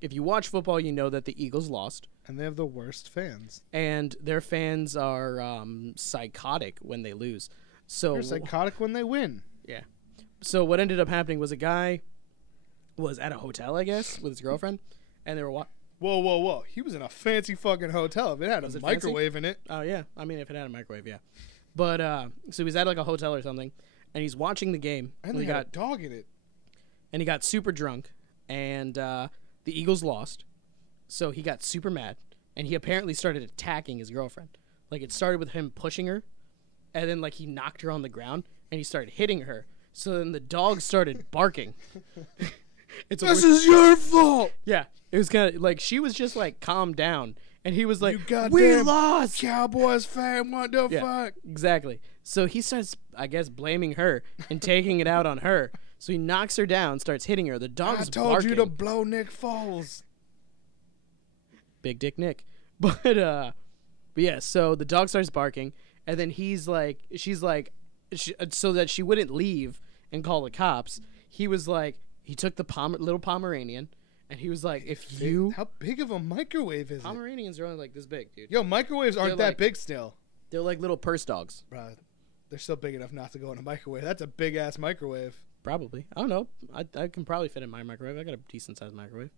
if you watch football, you know that the Eagles lost. And they have the worst fans. And their fans are psychotic when they lose. So They're psychotic when they win. Yeah. So what ended up happening was a guy was at a hotel, I guess, with his girlfriend, and they were Whoa. He was in a fancy fucking hotel. If it had Was a it microwave in it. Oh, yeah. I mean, if it had a microwave, yeah. But, so he was at, like, a hotel or something, and he's watching the game. And they got a dog in it. And he got super drunk, and the Eagles lost. So he got super mad, and he apparently started attacking his girlfriend. Like, it started with him pushing her, and then, like, he knocked her on the ground, and he started hitting her. So then the dog started barking. This is your fault. Yeah. It was kind of, like, she was just, like, calmed down. And he was like, You goddamn we lost! Cowboys fan, what the Yeah, fuck? exactly. So he starts, I guess, blaming her and taking it out on her. So he knocks her down, starts hitting her. The dog's I told barking. you to blow Nick Foles. Big Dick Nick. But yeah, so the dog starts barking, and then she's like, so that she wouldn't leave and call the cops, he was like, he took the little Pomeranian, and he was like, if you... How big of a microwave is it? Pomeranians are only like this big, dude. Yo, microwaves aren't They're that like- big still. They're like little purse dogs. Bruh, they're still big enough not to go in a microwave. That's a big-ass microwave. Probably. I don't know. I can probably fit in my microwave. I got a decent-sized microwave.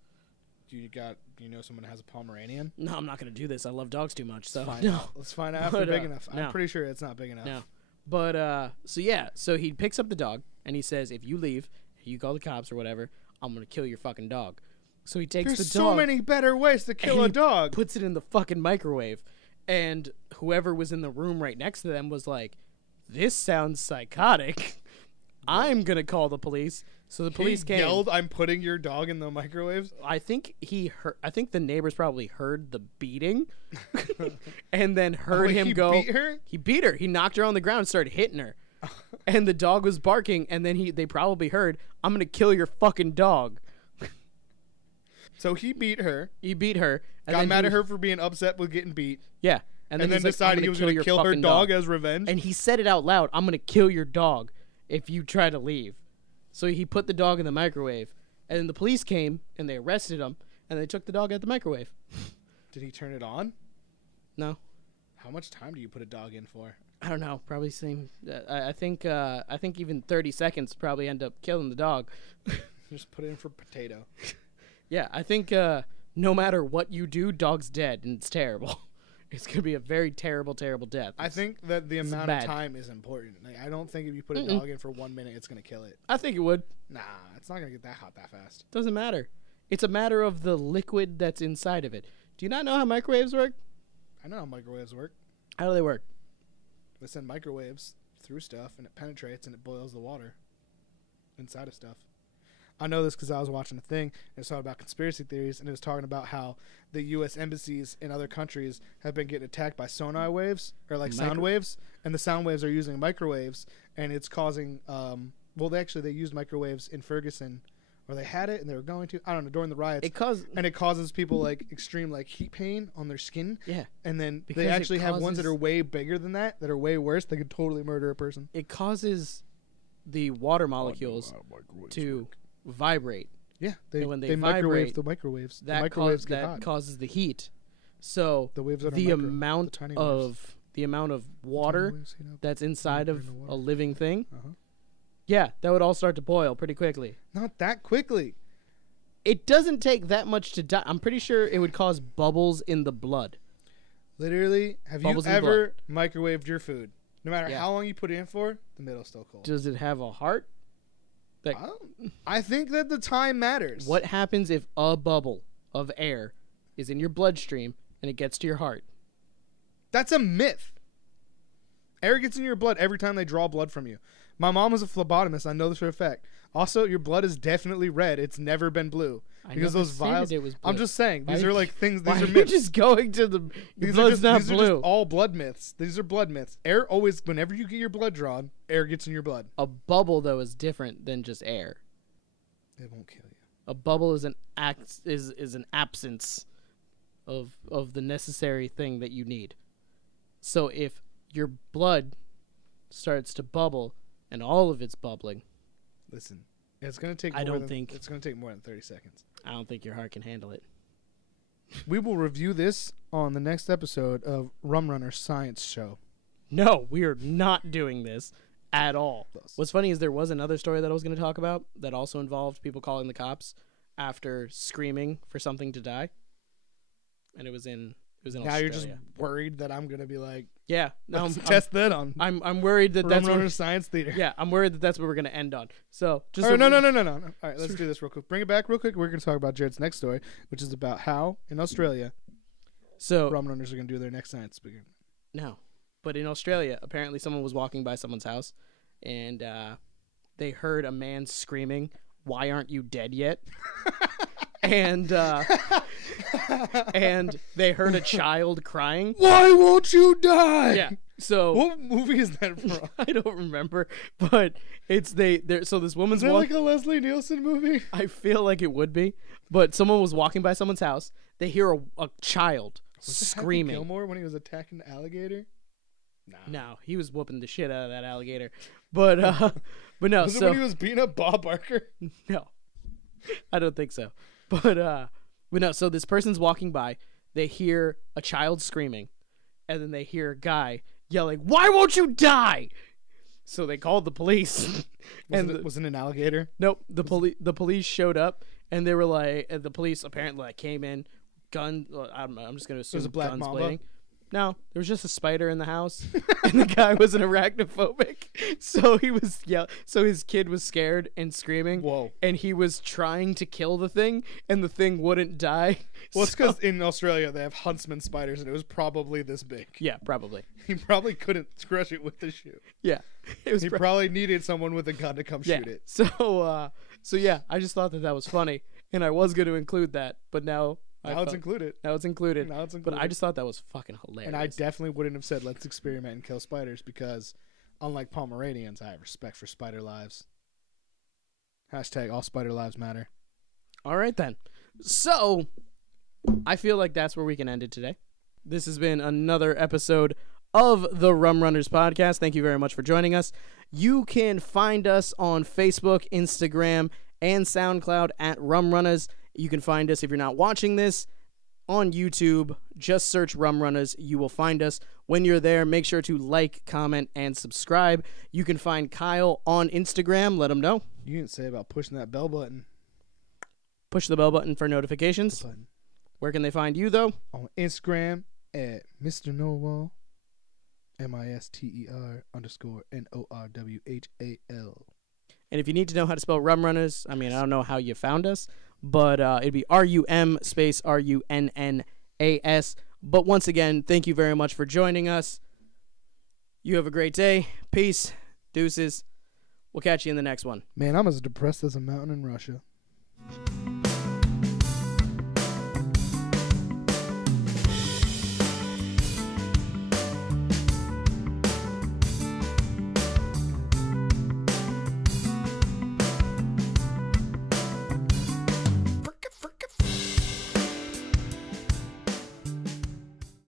Do you know someone that has a Pomeranian? No, I'm not going to do this. I love dogs too much. So Find no. out. Let's find out if But, they're big enough. no. I'm pretty sure it's not big enough. No. But, so yeah. So he picks up the dog, and he says, if you leave, you call the cops or whatever, I'm going to kill your fucking dog. So he takes There's the dog. so many better ways to kill and a he dog. puts it in the fucking microwave. And whoever was in the room right next to them was like, this sounds psychotic. I'm going to call the police. So the police He came. yelled, "I'm putting your dog in the microwave." I think I think the neighbors probably heard the beating, and then heard him he go. beat her? He beat her. He knocked her on the ground and started hitting her, and the dog was barking. And then they probably heard, "I'm gonna kill your fucking dog." So he beat her. He beat her. And Got then mad he at her for being upset with getting beat. Yeah, And then he's like, decided "I'm he was going to kill her fucking dog as revenge. And he said it out loud. I'm gonna kill your dog if you try to leave. So he put the dog in the microwave, and then the police came and they arrested him, and they took the dog out the microwave. Did he turn it on? No. How much time do you put a dog in for? I don't know. Probably same. I think even 30 seconds probably end up killing the dog. Just put it in for potato. Yeah, I think no matter what you do, dog's dead, and it's terrible. It's gonna be a very terrible, terrible death. I think that the This is amount bad. of time is important. Like, I don't think if you put a dog in for 1 minute, it's going to kill it. I think it would. Nah, it's not going to get that hot that fast. Doesn't matter. It's a matter of the liquid that's inside of it. Do you not know how microwaves work? I know how microwaves work. How do they work? They send microwaves through stuff, and it penetrates, and it boils the water inside of stuff. I know this because I was watching a thing, and it was talking about conspiracy theories, and it was talking about how the U.S. embassies in other countries have been getting attacked by sonar waves, or like sound waves, and the sound waves are using microwaves, and it's causing, they used microwaves in Ferguson, or they had it, and they were going to, I don't know, during the riots. And it causes people, like, extreme, like, heat pain on their skin. Yeah. And then they actually have ones that are way bigger than that are way worse. They could totally murder a person. It causes the water molecules to vibrate. Yeah. When they microwave the microwaves. That, the microwaves get hot. Causes the heat. So the waves amount of water that's inside of a living thing, yeah, that would all start to boil pretty quickly. Not that quickly. It doesn't take that much to die. I'm pretty sure it would cause bubbles in the blood. Literally, have you ever microwaved your food? No matter how long you put it in for, the middle's still cold. Does it have a heart? I think that the time matters. What happens if a bubble of air is in your bloodstream and it gets to your heart? That's a myth. Air gets in your blood every time they draw blood from you. My mom was a phlebotomist. I know this for a fact. Also, your blood is definitely red. It's never been blue. Because those vials. I'm just saying. These are like things. These are myths. You're just going to the. Your blood's not blue. These are just all blood myths. These are blood myths. Air always, whenever you get your blood drawn, air gets in your blood. A bubble, though, is different than just air. It won't kill you. A bubble is an absence of the necessary thing that you need. So if your blood starts to bubble and all of it's bubbling, listen, it's going to take. It's going to take more than 30 seconds. I don't think your heart can handle it. We will review this on the next episode of Rum Runnas Science Show. No, we are not doing this at all. What's funny is there was another story that I was going to talk about that also involved people calling the cops after screaming for something to die, and it was in Australia. Now you're just worried that I'm going to be like, yeah, no, test that on. I'm worried that that's Rum Runnas Science Theater. Yeah, I'm worried that that's what we're going to end on. So just no. All right, let's do this real quick. Bring it back real quick. We're going to talk about Jared's next story, which is about how in Australia, rum runners are going to do their next science experiment. No, but in Australia, apparently someone was walking by someone's house, and they heard a man screaming, "Why aren't you dead yet?" and they heard a child crying, "Why won't you die?" Yeah. So what movie is that from? I don't remember, but it's so this woman's is that like a Leslie Nielsen movie? I feel like it would be, but someone was walking by someone's house. They hear a child screaming. Happy Gilmore when he was attacking the alligator? No, he was whooping the shit out of that alligator. But no. Was it when he was beating up Bob Barker? No, I don't think so. But no. So this person's walking by. They hear a child screaming, and then they hear a guy yelling, "Why won't you die?" So they called the police. Was it an alligator? Nope. The police showed up, and they were like, and the police apparently came in, gun. I'm just gonna assume was a black guns mamba? blazing. No, there was just a spider in the house, and the guy was an arachnophobic, so he was so his kid was scared and screaming. Whoa! And he was trying to kill the thing, and the thing wouldn't die. Well, it's because in Australia they have huntsman spiders, and it was probably this big. Yeah, probably. He probably couldn't crush it with the shoe. Yeah, it was. He probably needed someone with a gun to come shoot it. So yeah, I just thought that was funny, and I was going to include that, but now. Now it's included. But I just thought that was fucking hilarious. And I definitely wouldn't have said, let's experiment and kill spiders, because unlike Pomeranians, I have respect for spider lives. # all spider lives matter. All right, then. So, I feel like that's where we can end it today. This has been another episode of the Rum Runnas Podcast. Thank you very much for joining us. You can find us on Facebook, Instagram, and SoundCloud at Rum Runnas. You can find us, if you're not watching this, on YouTube. Just search Rum Runnas. You will find us. When you're there, make sure to like, comment, and subscribe. You can find Kyle on Instagram. Let him know. You didn't say about pushing that bell button. Push the bell button for notifications. Where can they find you, though? On Instagram at Mr. Norwal. MISTER_NORWHAL. And if you need to know how to spell Rum Runnas, I don't know how you found us, but it'd be RUM space RUNNAS. But once again, thank you very much for joining us. You have a great day. Peace. Deuces. We'll catch you in the next one. Man, I'm as depressed as a mountain in Russia.